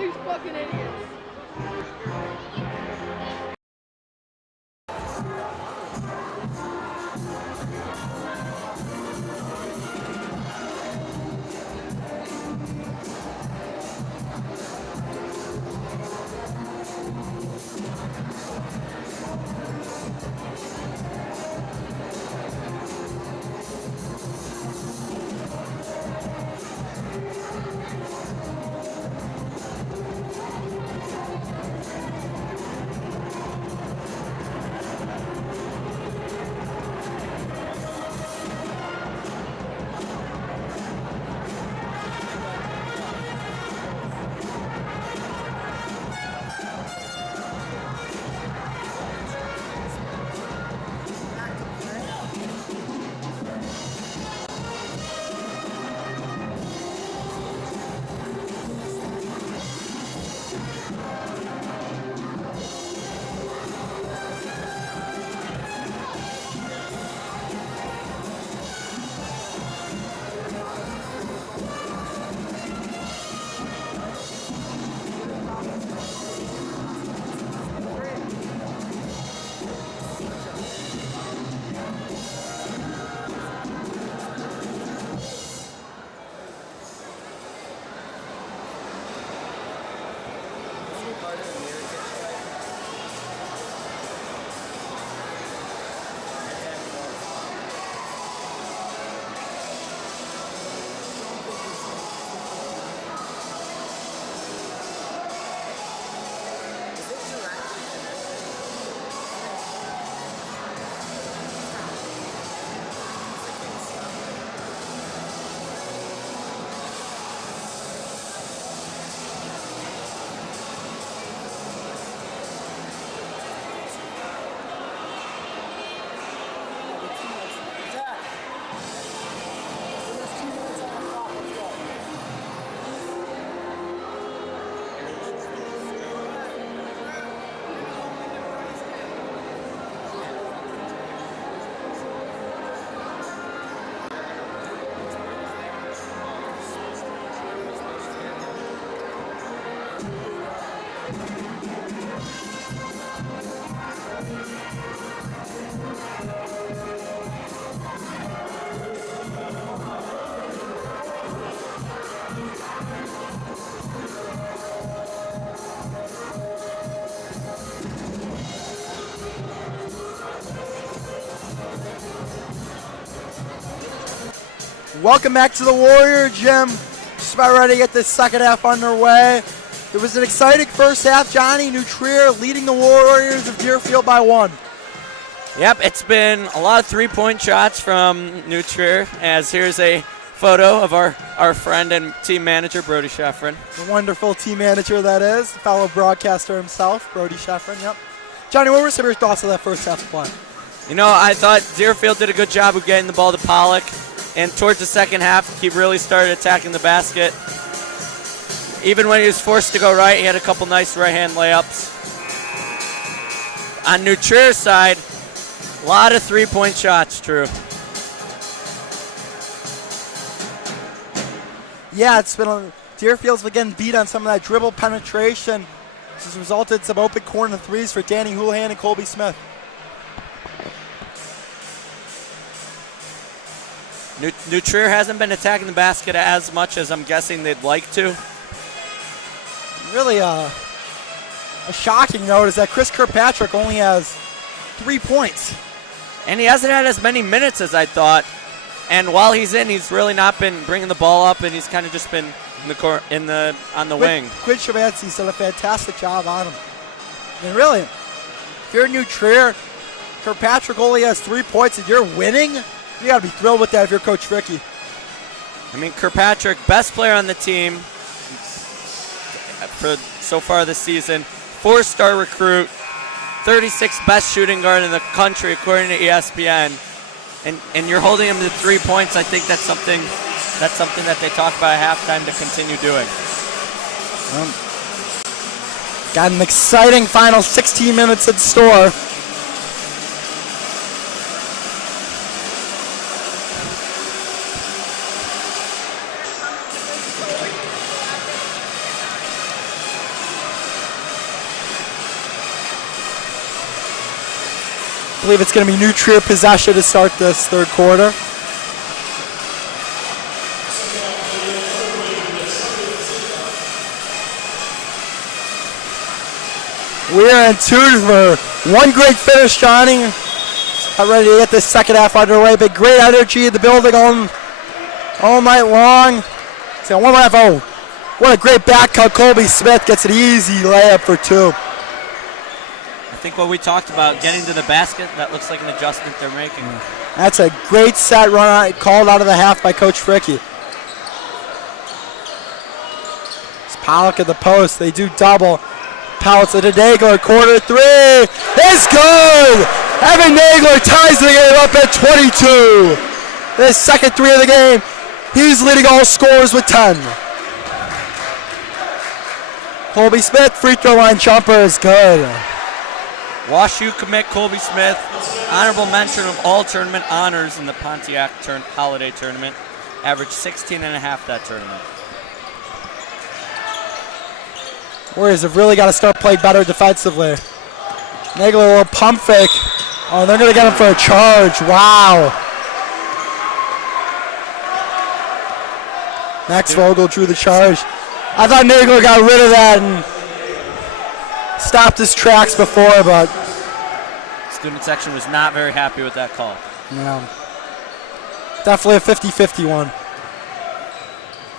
these fucking idiots. Welcome back to the Warrior Gym. Just about ready to get this second half underway. It was an exciting first half. Johnny New Trier leading the Warriors of Deerfield by 1. Yep, it's been a lot of three-point shots from New Trier, as here's a photo of our friend and team manager, Brody Sheffrin. The wonderful team manager that is, fellow broadcaster himself, Brody Sheffrin, yep. Johnny, what were some of your thoughts of that first half of play? You know, I thought Deerfield did a good job of getting the ball to Pollock, and towards the second half, he really started attacking the basket. Even when he was forced to go right, he had a couple nice right-hand layups. On New Trier's side, a lot of three-point shots, Drew. Yeah, it's been Deerfield's again beat on some of that dribble penetration. This has resulted in some open corner threes for Danny Houlihan and Colby Smith. New Trier hasn't been attacking the basket as much as I'm guessing they'd like to. Really a shocking note is that Chris Kirkpatrick only has 3 points. And he hasn't had as many minutes as I thought. And while he's in, he's really not been bringing the ball up, and he's kind of just been in the on the wing. Quinn Shabansky's done a fantastic job on him. I mean, really, if you're New Trier, Kirkpatrick only has 3 points and you're winning, you got to be thrilled with that if you're Coach Ricky. I mean, Kirkpatrick, best player on the team for so far this season, 4-star recruit, 36th best shooting guard in the country according to ESPN, and you're holding him to 3 points. I think that's something that they talk about at halftime to continue doing. Got an exciting final 16 minutes in store. I believe it's going to be New Trier possession to start this third quarter. We are in two for one great finish, Johnny. Not ready to get this second half underway, but great energy in the building all night long. So one half, oh, what a great back cut. Colby Smith gets an easy layup for two. I think what we talked about, getting to the basket, that looks like an adjustment they're making. That's a great set run called out of the half by Coach Fricky. It's Pollock at the post. They do double. Pouts to Nagler, corner three. It's good! Evan Nagler ties the game up at 22. His second three of the game. He's leading all scorers with 10. Colby Smith, free throw line jumper is good. WashU commit Colby Smith, honorable mention of all tournament honors in the Pontiac Holiday Tournament. Averaged 16.5 that tournament. Warriors have really got to start playing better defensively. Nagler, a little pump fake. Oh, they're going to get him for a charge. Wow. Max Vogel drew the charge. I thought Nagler got rid of that and stopped his tracks before, but student section was not very happy with that call. Yeah. Definitely a 50-50 one.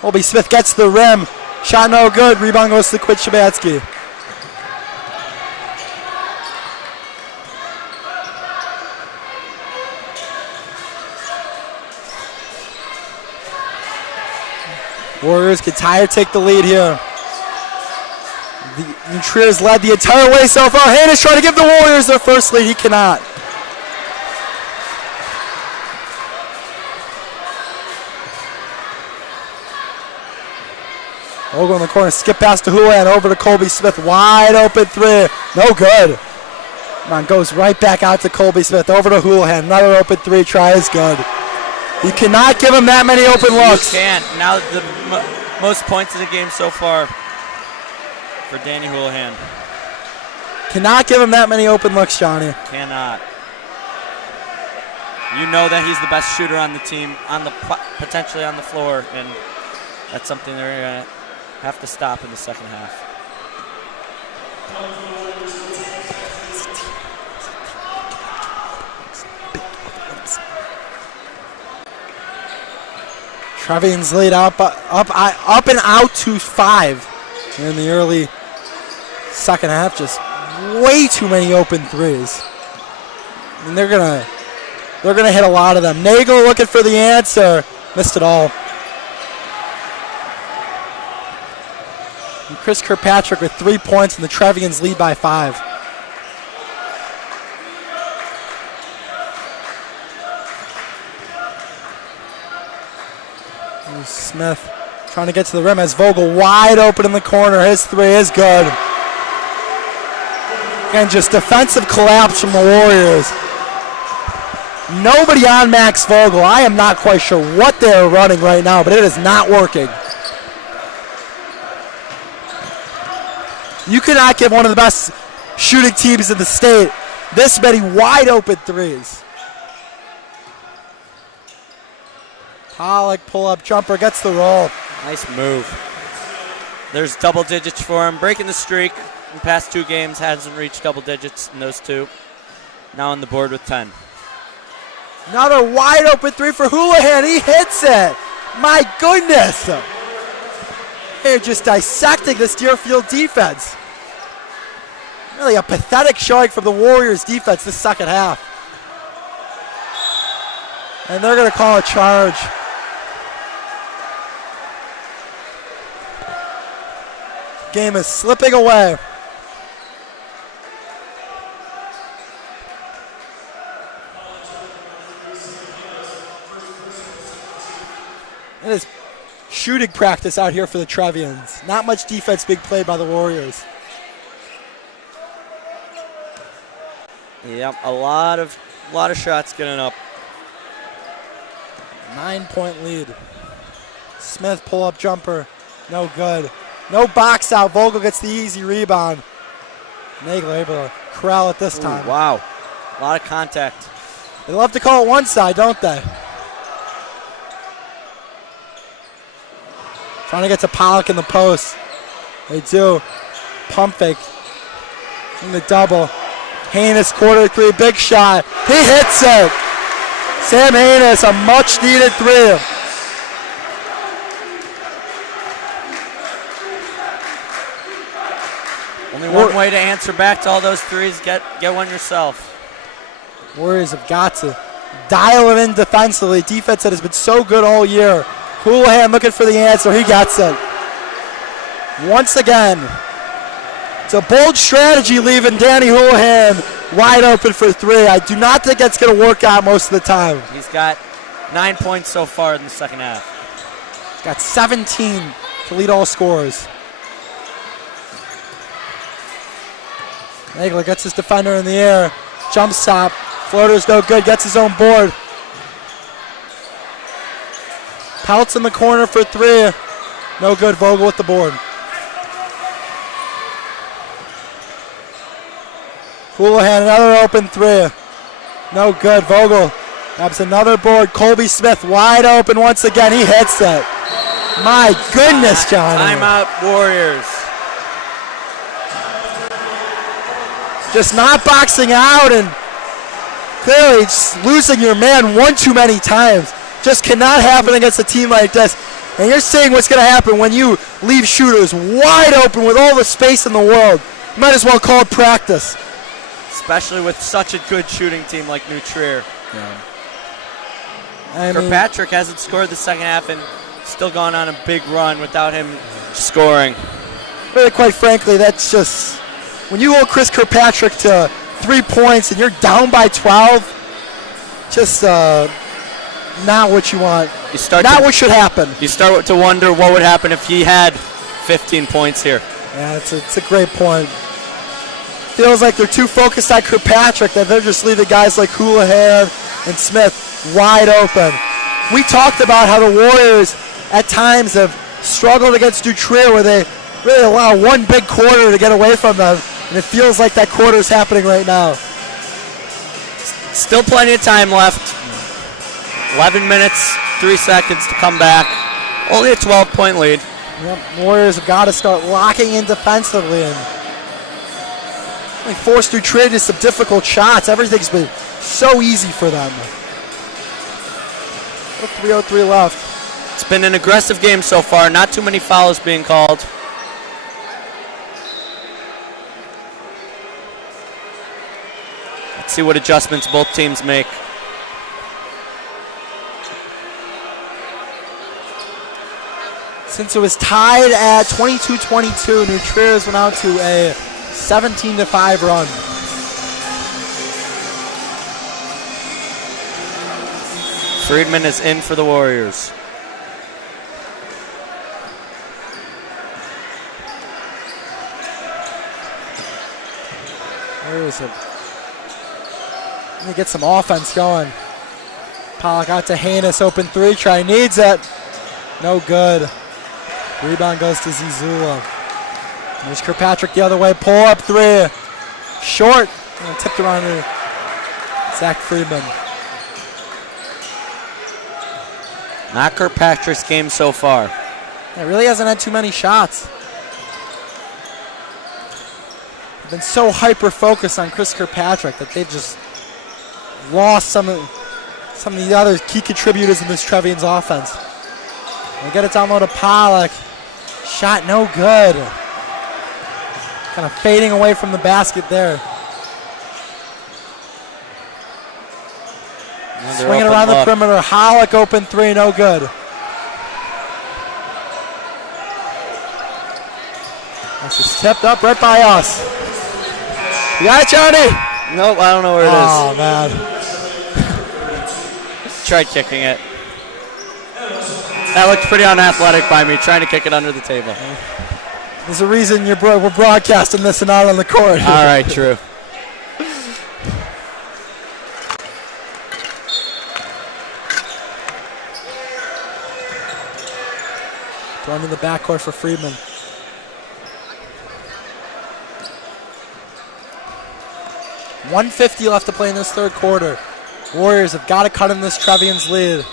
Colby Smith gets to the rim. Shot no good. Rebound goes to Quinn Shabatsky. Warriors can tie or take the lead here. New Trier's led the entire way so far. Hannes trying to give the Warriors their first lead. He cannot. Ogle in the corner, skip pass to Houlihan, over to Colby Smith, wide open three, no good. Come on, goes right back out to Colby Smith, over to Houlihan, another open three, try is good. You cannot give him that many open looks. You can't. Now the most points of the game so far for Danny Houlihan. Cannot give him that many open looks, Johnny. Cannot. You know that he's the best shooter on the team, potentially on the floor, and that's something they're going to have to stop in the second half. Trevian's lead up and out to 5 in the early second half. Just way too many open threes. And they're gonna hit a lot of them. Nagel looking for the answer, missed it all. And Chris Kirkpatrick with 3 points, and the Trevians lead by 5. Smith trying to get to the rim as Vogel wide open in the corner. His three is good. Again, just defensive collapse from the Warriors. Nobody on Max Vogel. I am not quite sure what they're running right now, but it is not working. You cannot give one of the best shooting teams in the state this many wide open threes. Pollock pull-up jumper, gets the roll. Nice move. There's double digits for him. Breaking the streak in the past 2 games. Hasn't reached double digits in those 2. Now on the board with 10. Another wide open three for Houlihan. He hits it. My goodness. They're just dissecting this Deerfield defense. Really a pathetic showing from the Warriors defense this second half. And they're going to call a charge. Game is slipping away. It is shooting practice out here for the Trevians. Not much defense being played by the Warriors. Yep, a lot of shots getting up. 9-point lead. Smith pull-up jumper, no good. No box out. Vogel gets the easy rebound. Nagler able to corral it this time. Wow. A lot of contact. They love to call it one side, don't they? Trying to get to Pollock in the post. They do. Pump fake. In the double. Haynes, corner three, big shot. He hits it. Sam Haynes, a much needed three. Only one way to answer back to all those threes, get one yourself. Warriors have got to dial it in defensively. Defense that has been so good all year. Houlihan looking for the answer. He gets it. Once again, it's a bold strategy leaving Danny Houlihan wide open for three. I do not think that's going to work out most of the time. He's got 9 points so far in the second half. He's got 17 to lead all scorers. Nagler gets his defender in the air. Jump stop. Floater's no good. Gets his own board. Peltz in the corner for three. No good. Vogel with the board. Houlihan, another open three. No good. Vogel grabs another board. Colby Smith wide open once again. He hits it. My goodness, Johnny. Timeout, Warriors. Just not boxing out and clearly just losing your man one too many times. Just cannot happen against a team like this. And you're seeing what's going to happen when you leave shooters wide open with all the space in the world. You might as well call it practice. Especially with such a good shooting team like New Trier. Yeah. Kirkpatrick hasn't scored the second half and still gone on a big run without him scoring. Really, quite frankly, that's just, when you hold Chris Kirkpatrick to 3 points and you're down by 12, just not what you want. Not what should happen. You start to wonder what would happen if he had 15 points here. Yeah, it's a great point. Feels like they're too focused on Kirkpatrick that they're just leaving guys like Houlihan and Smith wide open. We talked about how the Warriors at times have struggled against New Trier where they really allow one big quarter to get away from them, and it feels like that quarter is happening right now. Still plenty of time left. 11 minutes, 3 seconds to come back. Only a 12-point lead. Yep, Warriors have got to start locking in defensively and force New Trier to some difficult shots. Everything's been so easy for them. 3:03 left. It's been an aggressive game so far. Not too many fouls being called. Let's see what adjustments both teams make. Since it was tied at 22-22, New Trier's went out to a 17-5 run. Friedman is in for the Warriors. Warriors have to get some offense going. Pollock out to Haynes, open three try, needs it. No good. Rebound goes to Zizula. There's Kirkpatrick the other way, pull up three. Short, and tipped around to Zach Friedman. Not Kirkpatrick's game so far. It really hasn't had too many shots. They've been so hyper-focused on Chris Kirkpatrick that they've just lost some of the other key contributors in this Trevian's offense. They get it down low to Pollock. Shot no good. Kind of fading away from the basket there. Swinging around the perimeter. Hollick open three, no good. This is tipped up right by us. You got it, Johnny? Nope, I don't know where it is. Oh, man. Tried kicking it. That looked pretty unathletic by me, trying to kick it under the table. There's a reason we're broadcasting this and not on the court. All right, true. Thrown in the backcourt for Friedman. 1:50 left to play in this third quarter. Warriors have got to cut in this Trevian's lead.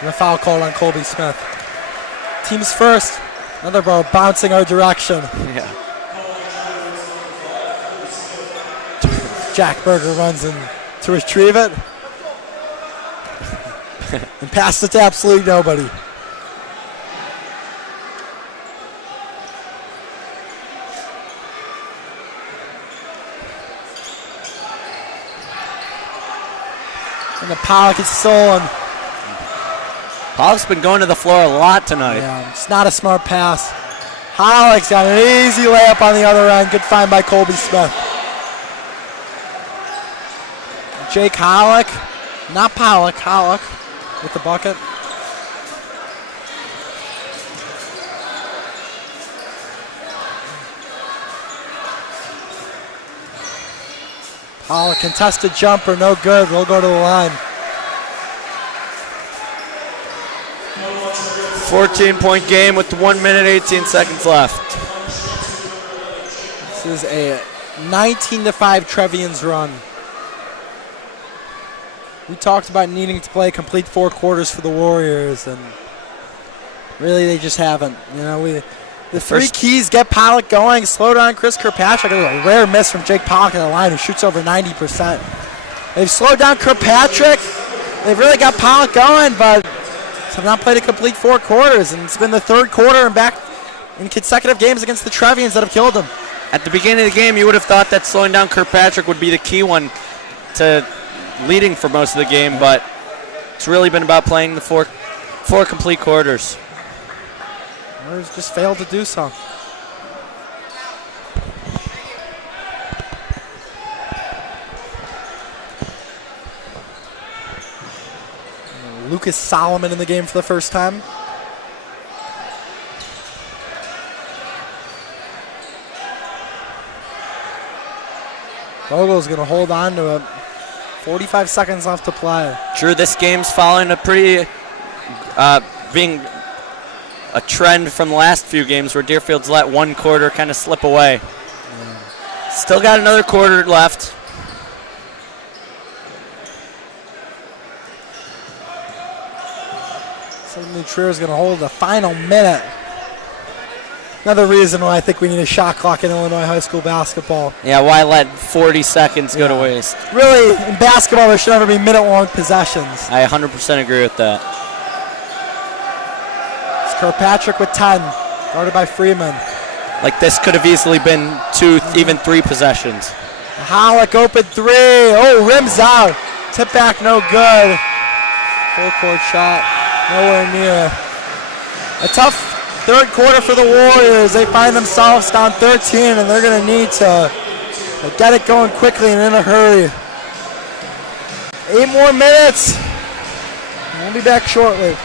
And a foul called on Colby Smith. Team's first. Another ball bouncing our direction. Yeah. Jack Berger runs in to retrieve it. And passes it to absolutely nobody. And the Pollock is stolen. Pollock's been going to the floor a lot tonight. Yeah, it's not a smart pass. Pollock's got an easy layup on the other end. Good find by Colby Smith. Jake Hollick, not Pollock, Hollick with the bucket. Pollock contested jumper, no good. We'll go to the line. 14-point game with 1 minute, 18 seconds left. This is a 19-5 Trevian's run. We talked about needing to play complete 4 quarters for the Warriors, and really they just haven't. You know, the three keys get Pollock going, slow down Chris Kirkpatrick. A rare miss from Jake Pollock on the line, who shoots over 90%. They've slowed down Kirkpatrick. They've really got Pollock going, but have not played a complete 4 quarters, and it's been the third quarter and back in consecutive games against the Trevians that have killed them. At the beginning of the game, you would have thought that slowing down Kirkpatrick would be the key one to leading for most of the game, but it's really been about playing the four complete quarters. Warriors just failed to do so. Lucas Solomon in the game for the first time. Vogels going to hold on to it. 45 seconds left to play. Drew, this game's following a pretty, being a trend from the last few games where Deerfield's let 1 quarter kind of slip away. Yeah. Still got another quarter left. New Trier is going to hold the final minute. Another reason why I think we need a shot clock in Illinois high school basketball. Yeah, why let 40 seconds go to waste? Really, in basketball, there should never be minute-long possessions. I 100% agree with that. It's Kirkpatrick with 10, guarded by Freeman. Like this could have easily been 2, even 3 possessions. Hollick open 3. Oh, rims out. Tip back, no good. Full court shot. Nowhere near. A tough third quarter for the Warriors. They find themselves down 13, and they're going to need to get it going quickly and in a hurry. 8 more minutes. We'll be back shortly.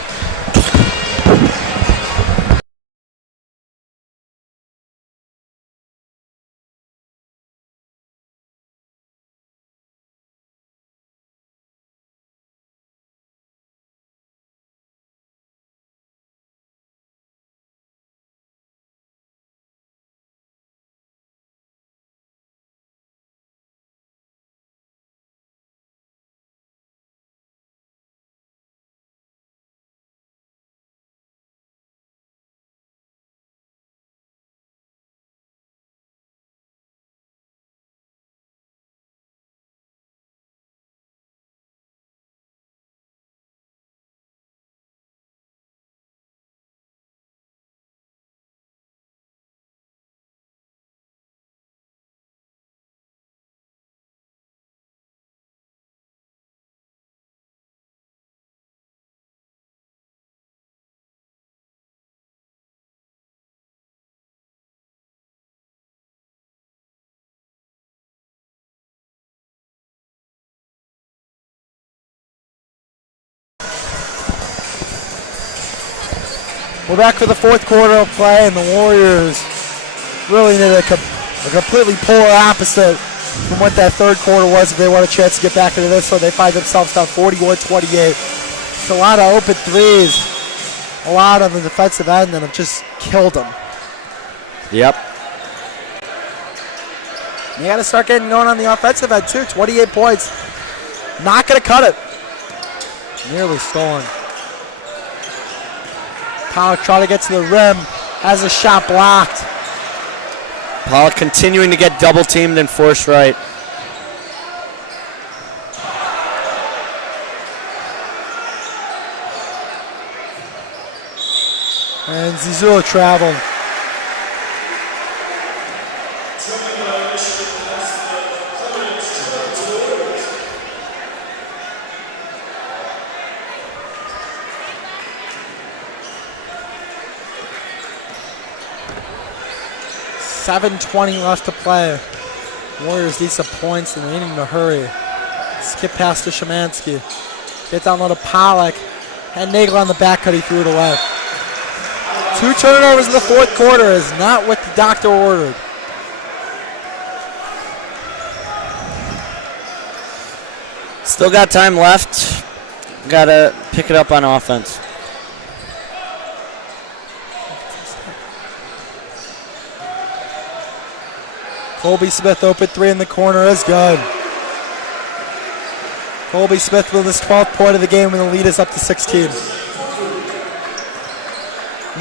We're back for the fourth quarter of play, and the Warriors really need a completely polar opposite from what that third quarter was if they want a chance to get back into this one. They find themselves down 41-28. It's a lot of open threes, a lot on the defensive end that have just killed them. Yep. You got to start getting going on the offensive end, too. 28 points. Not going to cut it. Nearly stolen. Pollock trying to get to the rim. Has a shot blocked. Pollock continuing to get double teamed and forced right. And Zizula traveled. .7:20 left to play. Warriors need some points and they need to hurry. Skip past to Szymanski. Get down low to Pollock. Had Nagel on the back cut, he threw it away. 2 turnovers in the fourth quarter is not what the doctor ordered. Still got time left. Got to pick it up on offense. Colby Smith open 3 in the corner is good. Colby Smith with his 12th point of the game and the lead is up to 16.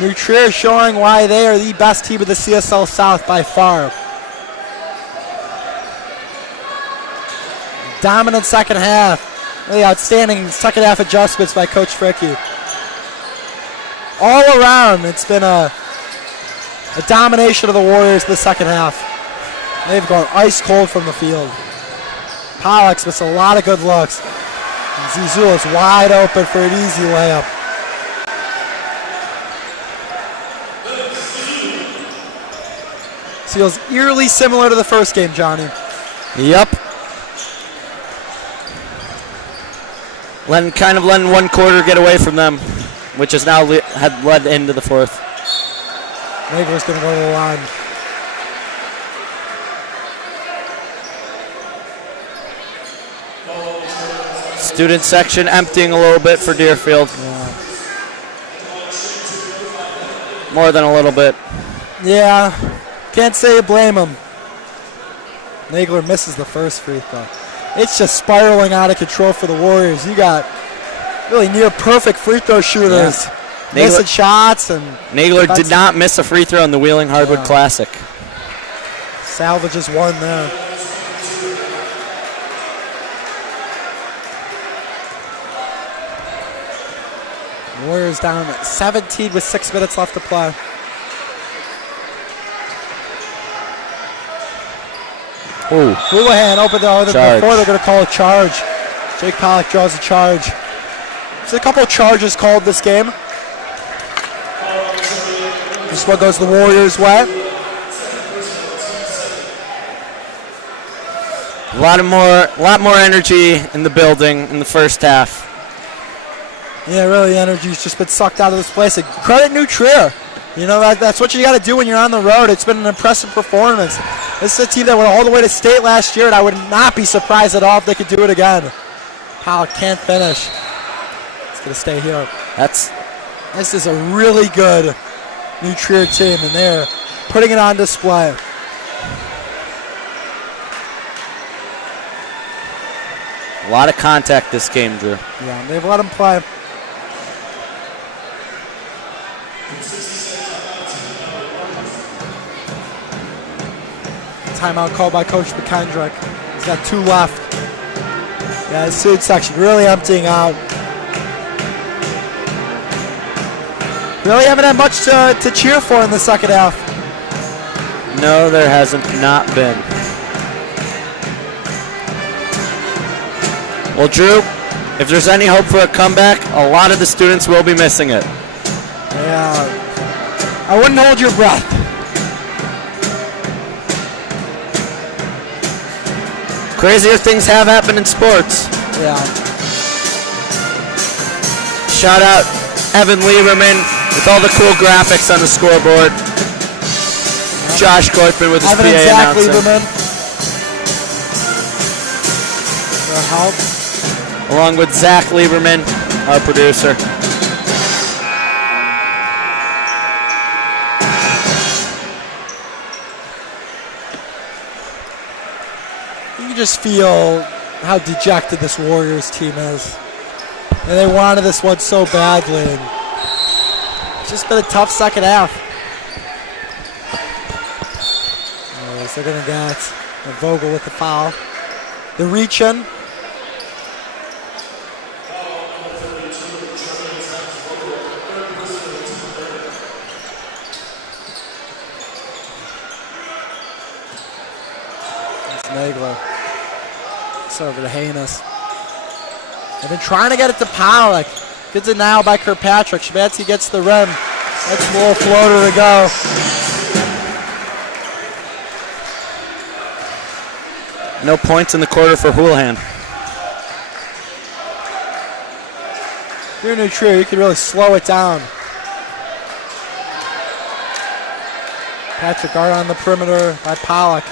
New Trier showing why they are the best team of the CSL South by far. Dominant second half. Really outstanding second half adjustments by Coach Fricky. All around, it's been a domination of the Warriors in the second half. They've gone ice cold from the field. Pollock's missed a lot of good looks. And Zizula's wide open for an easy layup. Feels eerily similar to the first game, Johnny. Yep. Kind of letting one quarter get away from them, which has now had led into the fourth. Nagler's going to go to the line. Student section emptying a little bit for Deerfield. Yeah. More than a little bit. Yeah, can't say you blame him. Nagler misses the first free throw. It's just spiraling out of control for the Warriors. You got really near perfect free throw shooters. Yeah. Missing shots. And Nagler did not miss a free throw in the Wheeling Hardwood Classic. Salvages one there. Warriors down at 17 with 6 minutes left to play. Ooh. Houlihan open there. Before they're going to call a charge. Jake Pollock draws a charge. There's a couple of charges called this game. This one goes the Warriors' way. A lot more energy in the building in the first half. Yeah, really, the energy's just been sucked out of this place. And credit New Trier. You know, that's what you got to do when you're on the road. It's been an impressive performance. This is a team that went all the way to state last year, and I would not be surprised at all if they could do it again. Pollock can't finish. It's going to stay here. This is a really good New Trier team, and they're putting it on display. A lot of contact this game, Drew. Yeah, they've let them play. Timeout called by Coach McKendrick. He's got 2 left. Yeah, the student section really emptying out. Really haven't had much to cheer for in the second half. No, there hasn't not been. Well, Drew, if there's any hope for a comeback, a lot of the students will be missing it. Yeah, I wouldn't hold your breath. Crazier things have happened in sports. Yeah. Shout out Evan Lieberman with all the cool graphics on the scoreboard. Yeah. Josh Goipman with his Evan PA and Zach announcing. Lieberman. For help. Along with Zach Lieberman, our producer. can just feel how dejected this Warriors team is. And they wanted this one so badly. And it's just been a tough second half. Anyways, they're going to get Vogel with the foul. The reach-in. Nagler. It's over to Haynes. They've been trying to get it to Pollock. Good denial by Kirkpatrick. Szymanski gets the rim. That's a little floater to go. No points in the quarter for Houlihan. If you're New Trier, you can really slow it down. Patrick guard on the perimeter by Pollock.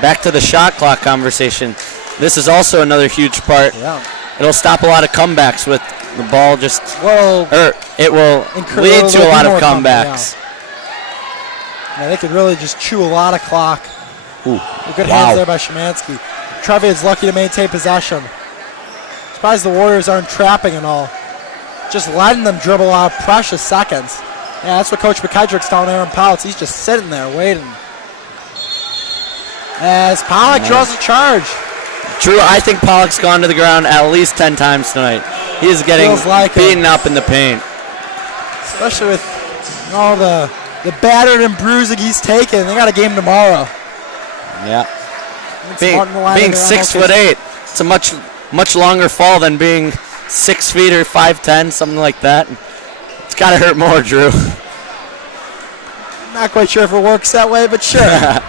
Back to the shot clock conversation. This is also another huge part. Yeah. It'll stop a lot of comebacks with the ball just, it will lead to a lot of comebacks. Yeah, they could really just chew a lot of clock. Ooh, good hands there by Szymanski. Trevi is lucky to maintain possession. Surprised the Warriors aren't trapping and all. Just letting them dribble out precious seconds. Yeah, that's what Coach McKedrick's telling Aaron Powell. He's just sitting there waiting. As Pollock draws a charge. True, I think Pollock's gone to the ground at least 10 times tonight. He is getting beaten up in the paint. Especially with all the battered and bruising he's taken. They got a game tomorrow. Yeah. Being 6'8", it's a much longer fall than being 6 feet or 5'10", something like that. It's got to hurt more, Drew. Not quite sure if it works that way, but sure.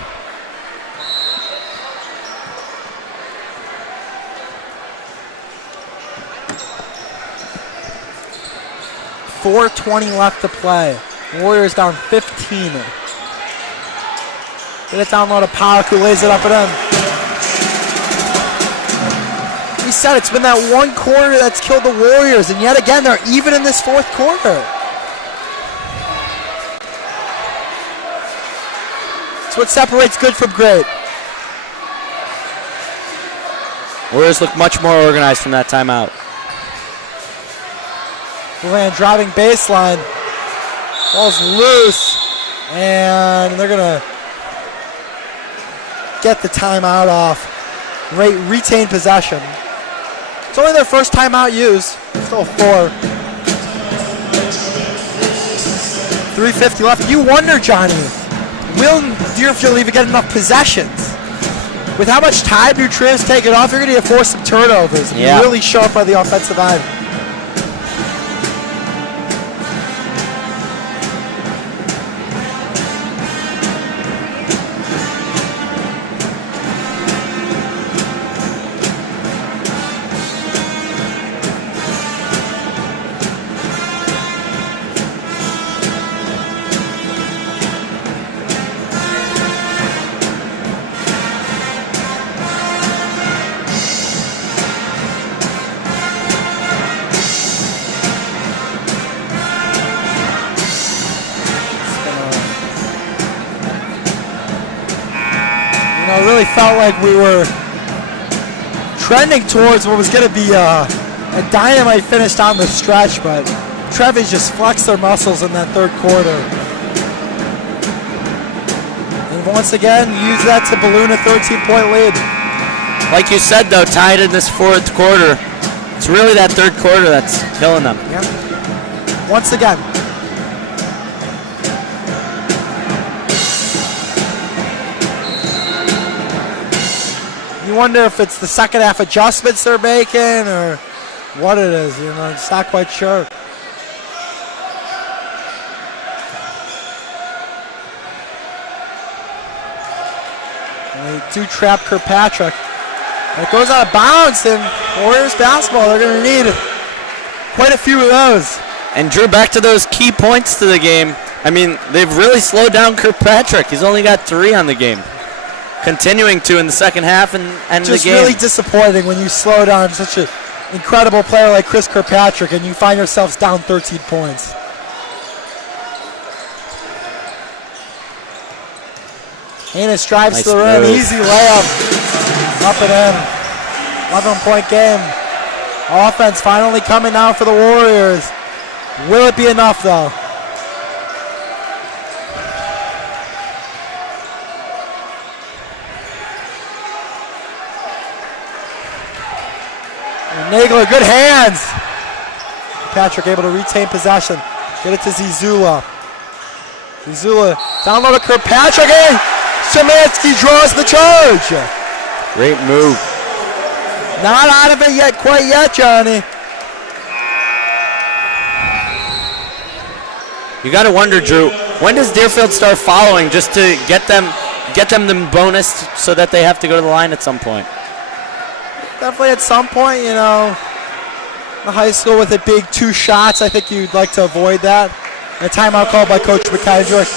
4:20 left to play. Warriors down 15. Get it down low to Pollock, who lays it up and in. We said it's been that one quarter that's killed the Warriors, and yet again they're even in this fourth quarter. It's what separates good from great. Warriors look much more organized from that timeout. Houlihan driving baseline. Ball's loose. And they're going to get the timeout off. Retain possession. It's only their first timeout used. Still 4. 3:50 left. You wonder, Johnny, will Deerfield even get enough possessions? With how much time New Trier's taken off, you're going to force some turnovers and really show up on the offensive end. Felt like we were trending towards what was going to be a dynamite finish down the stretch, but Trevi's just flexed their muscles in that third quarter. And once again, use that to balloon a 13-point lead. Like you said, though, tied in this fourth quarter, it's really that third quarter that's killing them. Yep. Once again. You wonder if it's the second half adjustments they're making or what it is. You know, it's not quite sure. And they do trap Kirkpatrick. And it goes out of bounds, and Warriors basketball, they're going to need quite a few of those. And Drew, back to those key points to the game. I mean, they've really slowed down Kirkpatrick. He's only got 3 on the game. Continuing to in the second half and the game. Just really disappointing when you slow down such an incredible player like Chris Kirkpatrick and you find yourselves down 13 points. Haynes drives Nice to the rim. move. Easy layup. Up and in. 11-point game. Offense finally coming now for the Warriors. Will it be enough, though? Nagler, good hands. Patrick able to retain possession. Get it to Zizula. Zizula down low to Kirkpatrick. And Szymanski draws the charge. Great move. Not out of it yet, quite yet, Johnny. You got to wonder, Drew, when does Deerfield start following just to get them the bonus so that they have to go to the line at some point? Definitely at some point, you know, the high school with a big 2 shots, I think you'd like to avoid that. And a timeout called by Coach McKendrick.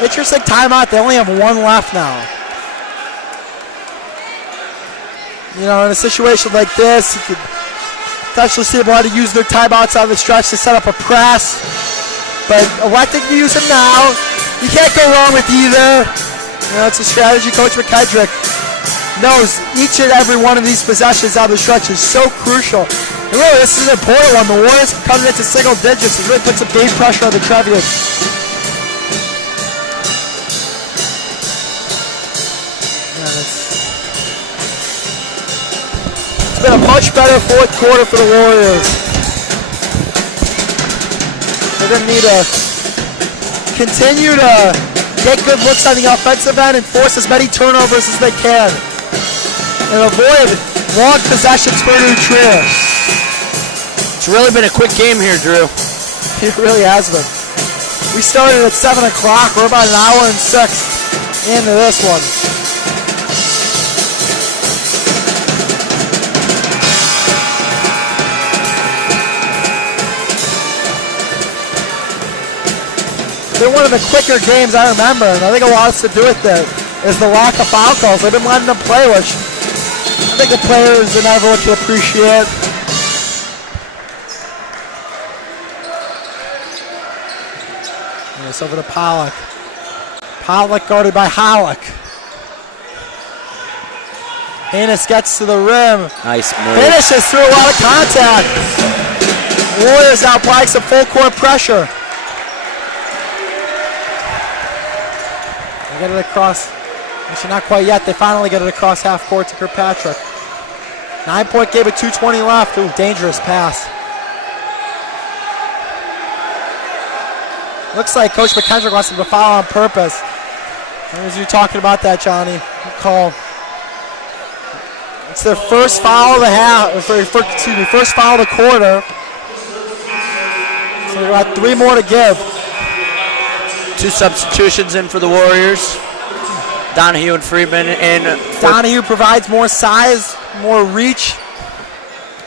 Interesting timeout. They only have 1 left now. You know, in a situation like this, you could potentially see them want to use their timeouts on the stretch to set up a press. But electing to use them now, you can't go wrong with either. You know, it's a strategy Coach McKendrick knows each and every one of these possessions out of the stretch is so crucial. And really, this is an important one. The Warriors coming into single digits. It really puts some game pressure on the Trevians. It's been a much better 4th quarter for the Warriors. They're going to need to continue to get good looks on the offensive end and force as many turnovers as they can. And avoid long possessions for New Trier. It's really been a quick game here, Drew. It really has been. We started at 7 o'clock. We're about an hour and 6 into this one. They're one of the quicker games I remember, and I think a lot has to do with it is the lack of foul calls. They've been letting them play, which I think the players and everyone can appreciate. It's over to Pollock. Pollock guarded by Halleck. Haynes gets to the rim. Nice move. Finishes through a lot of contact. Warriors applying some full court pressure. They get it across. Actually, not quite yet. They finally get it across half court to Kirkpatrick. 9-point game with 2:20 left. Ooh, dangerous pass. Looks like Coach McKendrick wants them to foul on purpose. As you're talking about that, Johnny, call. It's their first foul of the half. First foul of the quarter. So they've got 3 more to give. 2 substitutions in for the Warriors. Donahue and Friedman in. Donahue provides more size, more reach.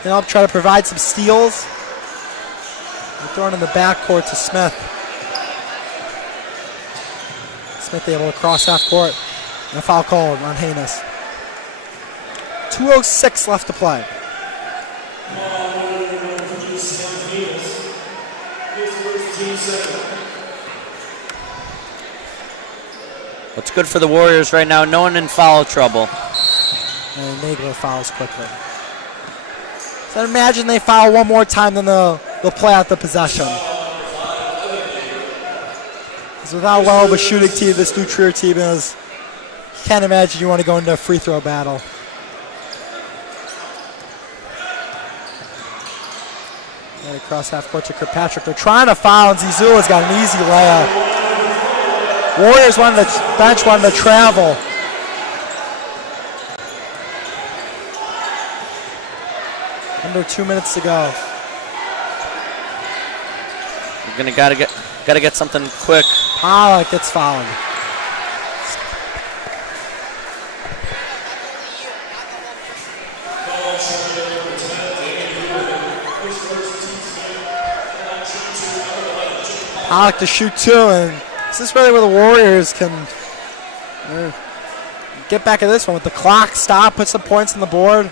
And I'll try to provide some steals. They're throwing in the backcourt to Smith. Smith able to cross half court. And a foul called on Haynes. 2:06 left to play. What's good for the Warriors right now? No one in foul trouble. And Nagler fouls quickly. So imagine they foul one more time, then they'll play out the possession. Because without well of a shooting team, this New Trier team is, you can't imagine you want to go into a free throw battle. And across half court to Kirkpatrick. They're trying to foul, and Zizula's got an easy layup. Warriors wanted to bench, wanted to travel. Under 2 minutes to go. We're gotta get something quick. Pollock gets fouled. Pollock to shoot 2, and this is really where the Warriors can get back at this one with the clock stop, put some points on the board.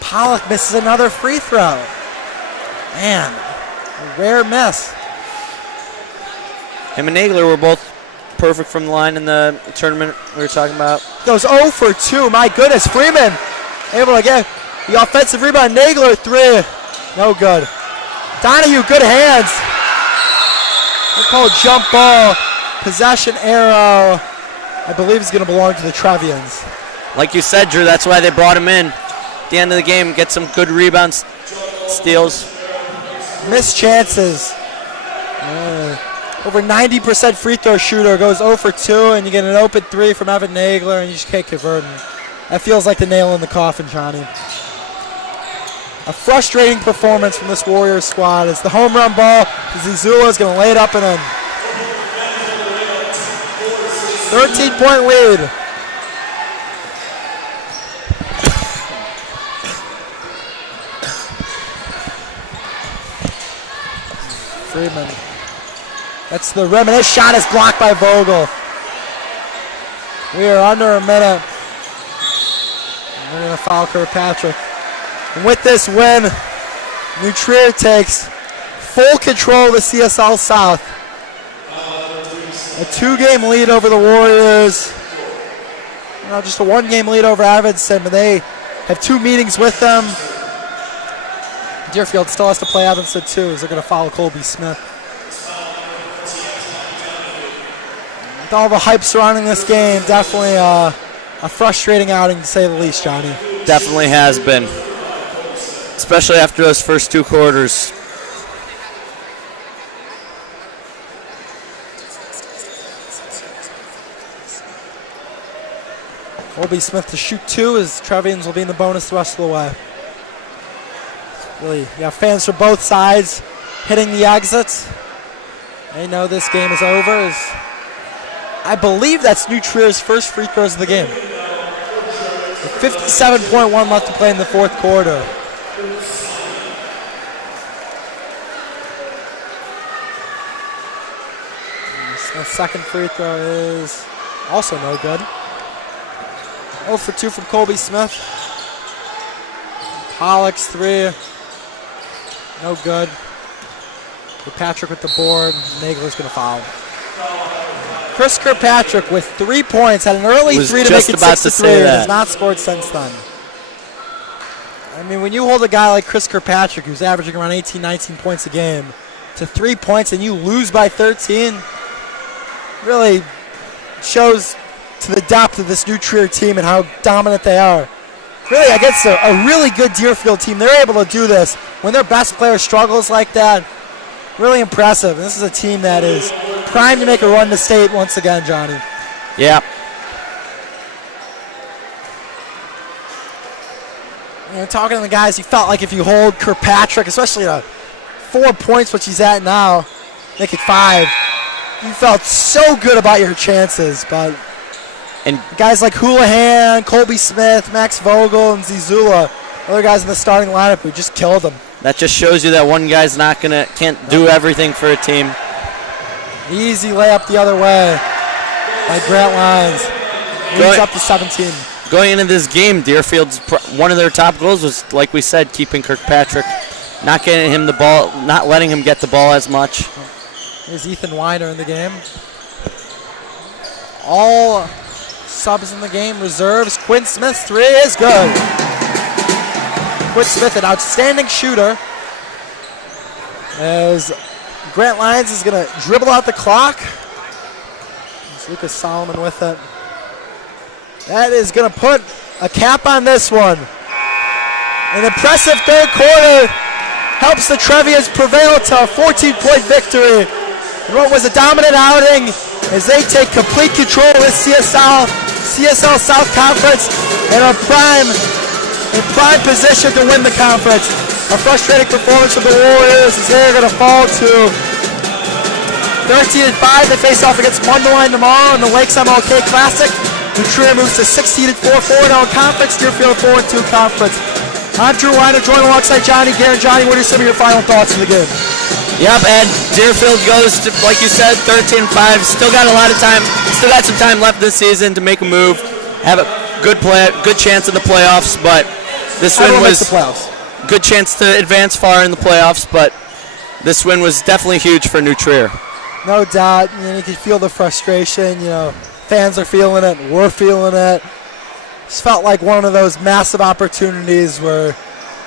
Pollock misses another free throw. Man, a rare miss. Him and Nagler were both perfect from the line in the tournament we were talking about. Goes 0 for 2. My goodness, Freeman able to get the offensive rebound. Nagler 3. No good. Donahue, good hands. They're called jump ball. Possession arrow. I believe is going to belong to the Trevians. Like you said, Drew, that's why they brought him in. At the end of the game, get some good rebounds, steals. Missed chances. Over 90% free throw shooter, goes 0 for 2, and you get an open 3 from Evan Nagler, and you just can't convert him. That feels like the nail in the coffin, Johnny. A frustrating performance from this Warriors squad. It's the home run ball. Zizula is going to lay it up and in. 13-point lead. Freeman. That's the rim, and his shot is blocked by Vogel. We are under a minute. We're going to foul Kirkpatrick. And with this win, New Trier takes full control of the CSL South. A 2-game lead over the Warriors. Just a 1-game lead over Evanston, but they have 2 meetings with them. Deerfield still has to play Evanston too, as they're going to follow Colby Smith. With all the hype surrounding this game, definitely a frustrating outing to say the least, Johnny. Definitely has been, especially after those first 2 quarters. Colby Smith to shoot 2, as Trevians will be in the bonus the rest of the way. Really, you have fans from both sides hitting the exits. They know this game is over. I believe that's New Trier's first free throws of the game. With 57.1 left to play in the 4th quarter. Smith's second free throw is also no good. 0 for 2 from Colby Smith. Pollock's 3. No good. Kirkpatrick with the board. Nagler's going to foul. Chris Kirkpatrick with 3 points. Had an early 3 to make it 6-3. Has not scored since then. I mean, when you hold a guy like Chris Kirkpatrick, who's averaging around 18, 19 points a game, to 3 points and you lose by 13, really shows to the depth of this New Trier team and how dominant they are. Really, against a really good Deerfield team, they're able to do this. When their best player struggles like that, really impressive. And this is a team that is primed to make a run to state once again, Johnny. Yeah. Talking to the guys, you felt like if you hold Kirkpatrick, especially at 4 points, which he's at now, make it 5, you felt so good about your chances. But and guys like Houlihan, Colby Smith, Max Vogel, and Zizula, other guys in the starting lineup who just killed them. That just shows you that one guy's can't do everything for a team. Easy layup the other way by Grant Lyons. Leads up to 17. Going into this game, Deerfield's one of their top goals was, like we said, keeping Kirkpatrick, not getting him the ball, not letting him get the ball as much. Here's Ethan Weiner in the game. All subs in the game, reserves. Quinn Smith's 3 is good. Quinn Smith, an outstanding shooter. As Grant Lyons is going to dribble out the clock. It's Lucas Solomon with it. That is going to put a cap on this one. An impressive 3rd quarter helps the Trevians prevail to a 14-point victory. And what was a dominant outing as they take complete control of this CSL South Conference and are in prime position to win the conference. A frustrating performance from the Warriors as they're going to fall to 13-5. They face off against Mundelein tomorrow in the Lakes MLK Classic. New Trier moves to 16-4 now in conference. Deerfield 4-2 conference. I'm Drew Weiner, joined alongside Johnny Gare. Johnny, what are some of your final thoughts of the game? Yep, and Deerfield goes to, like you said, 13-5. Still got a lot of time. Still got some time left this season to make a move. Have a good chance in the playoffs, but this win was a good chance to advance far in the playoffs. But this win was definitely huge for New Trier. No doubt. And you can feel the frustration. You know, fans are feeling it. We're feeling it. Just felt like one of those massive opportunities where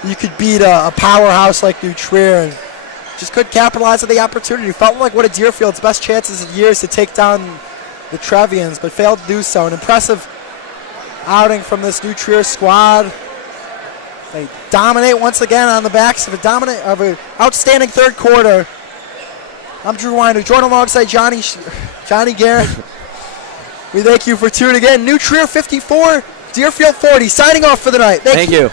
you could beat a powerhouse like New Trier and just couldn't capitalize on the opportunity. Felt like one of Deerfield's best chances in years to take down the Trevians, but failed to do so. An impressive outing from this New Trier squad. They dominate once again on the backs of an outstanding third quarter. I'm Drew Weiner, joined alongside Johnny Garrett. We thank you for tuning in. New Trier 54, Deerfield 40. Signing off for the night. Thank you.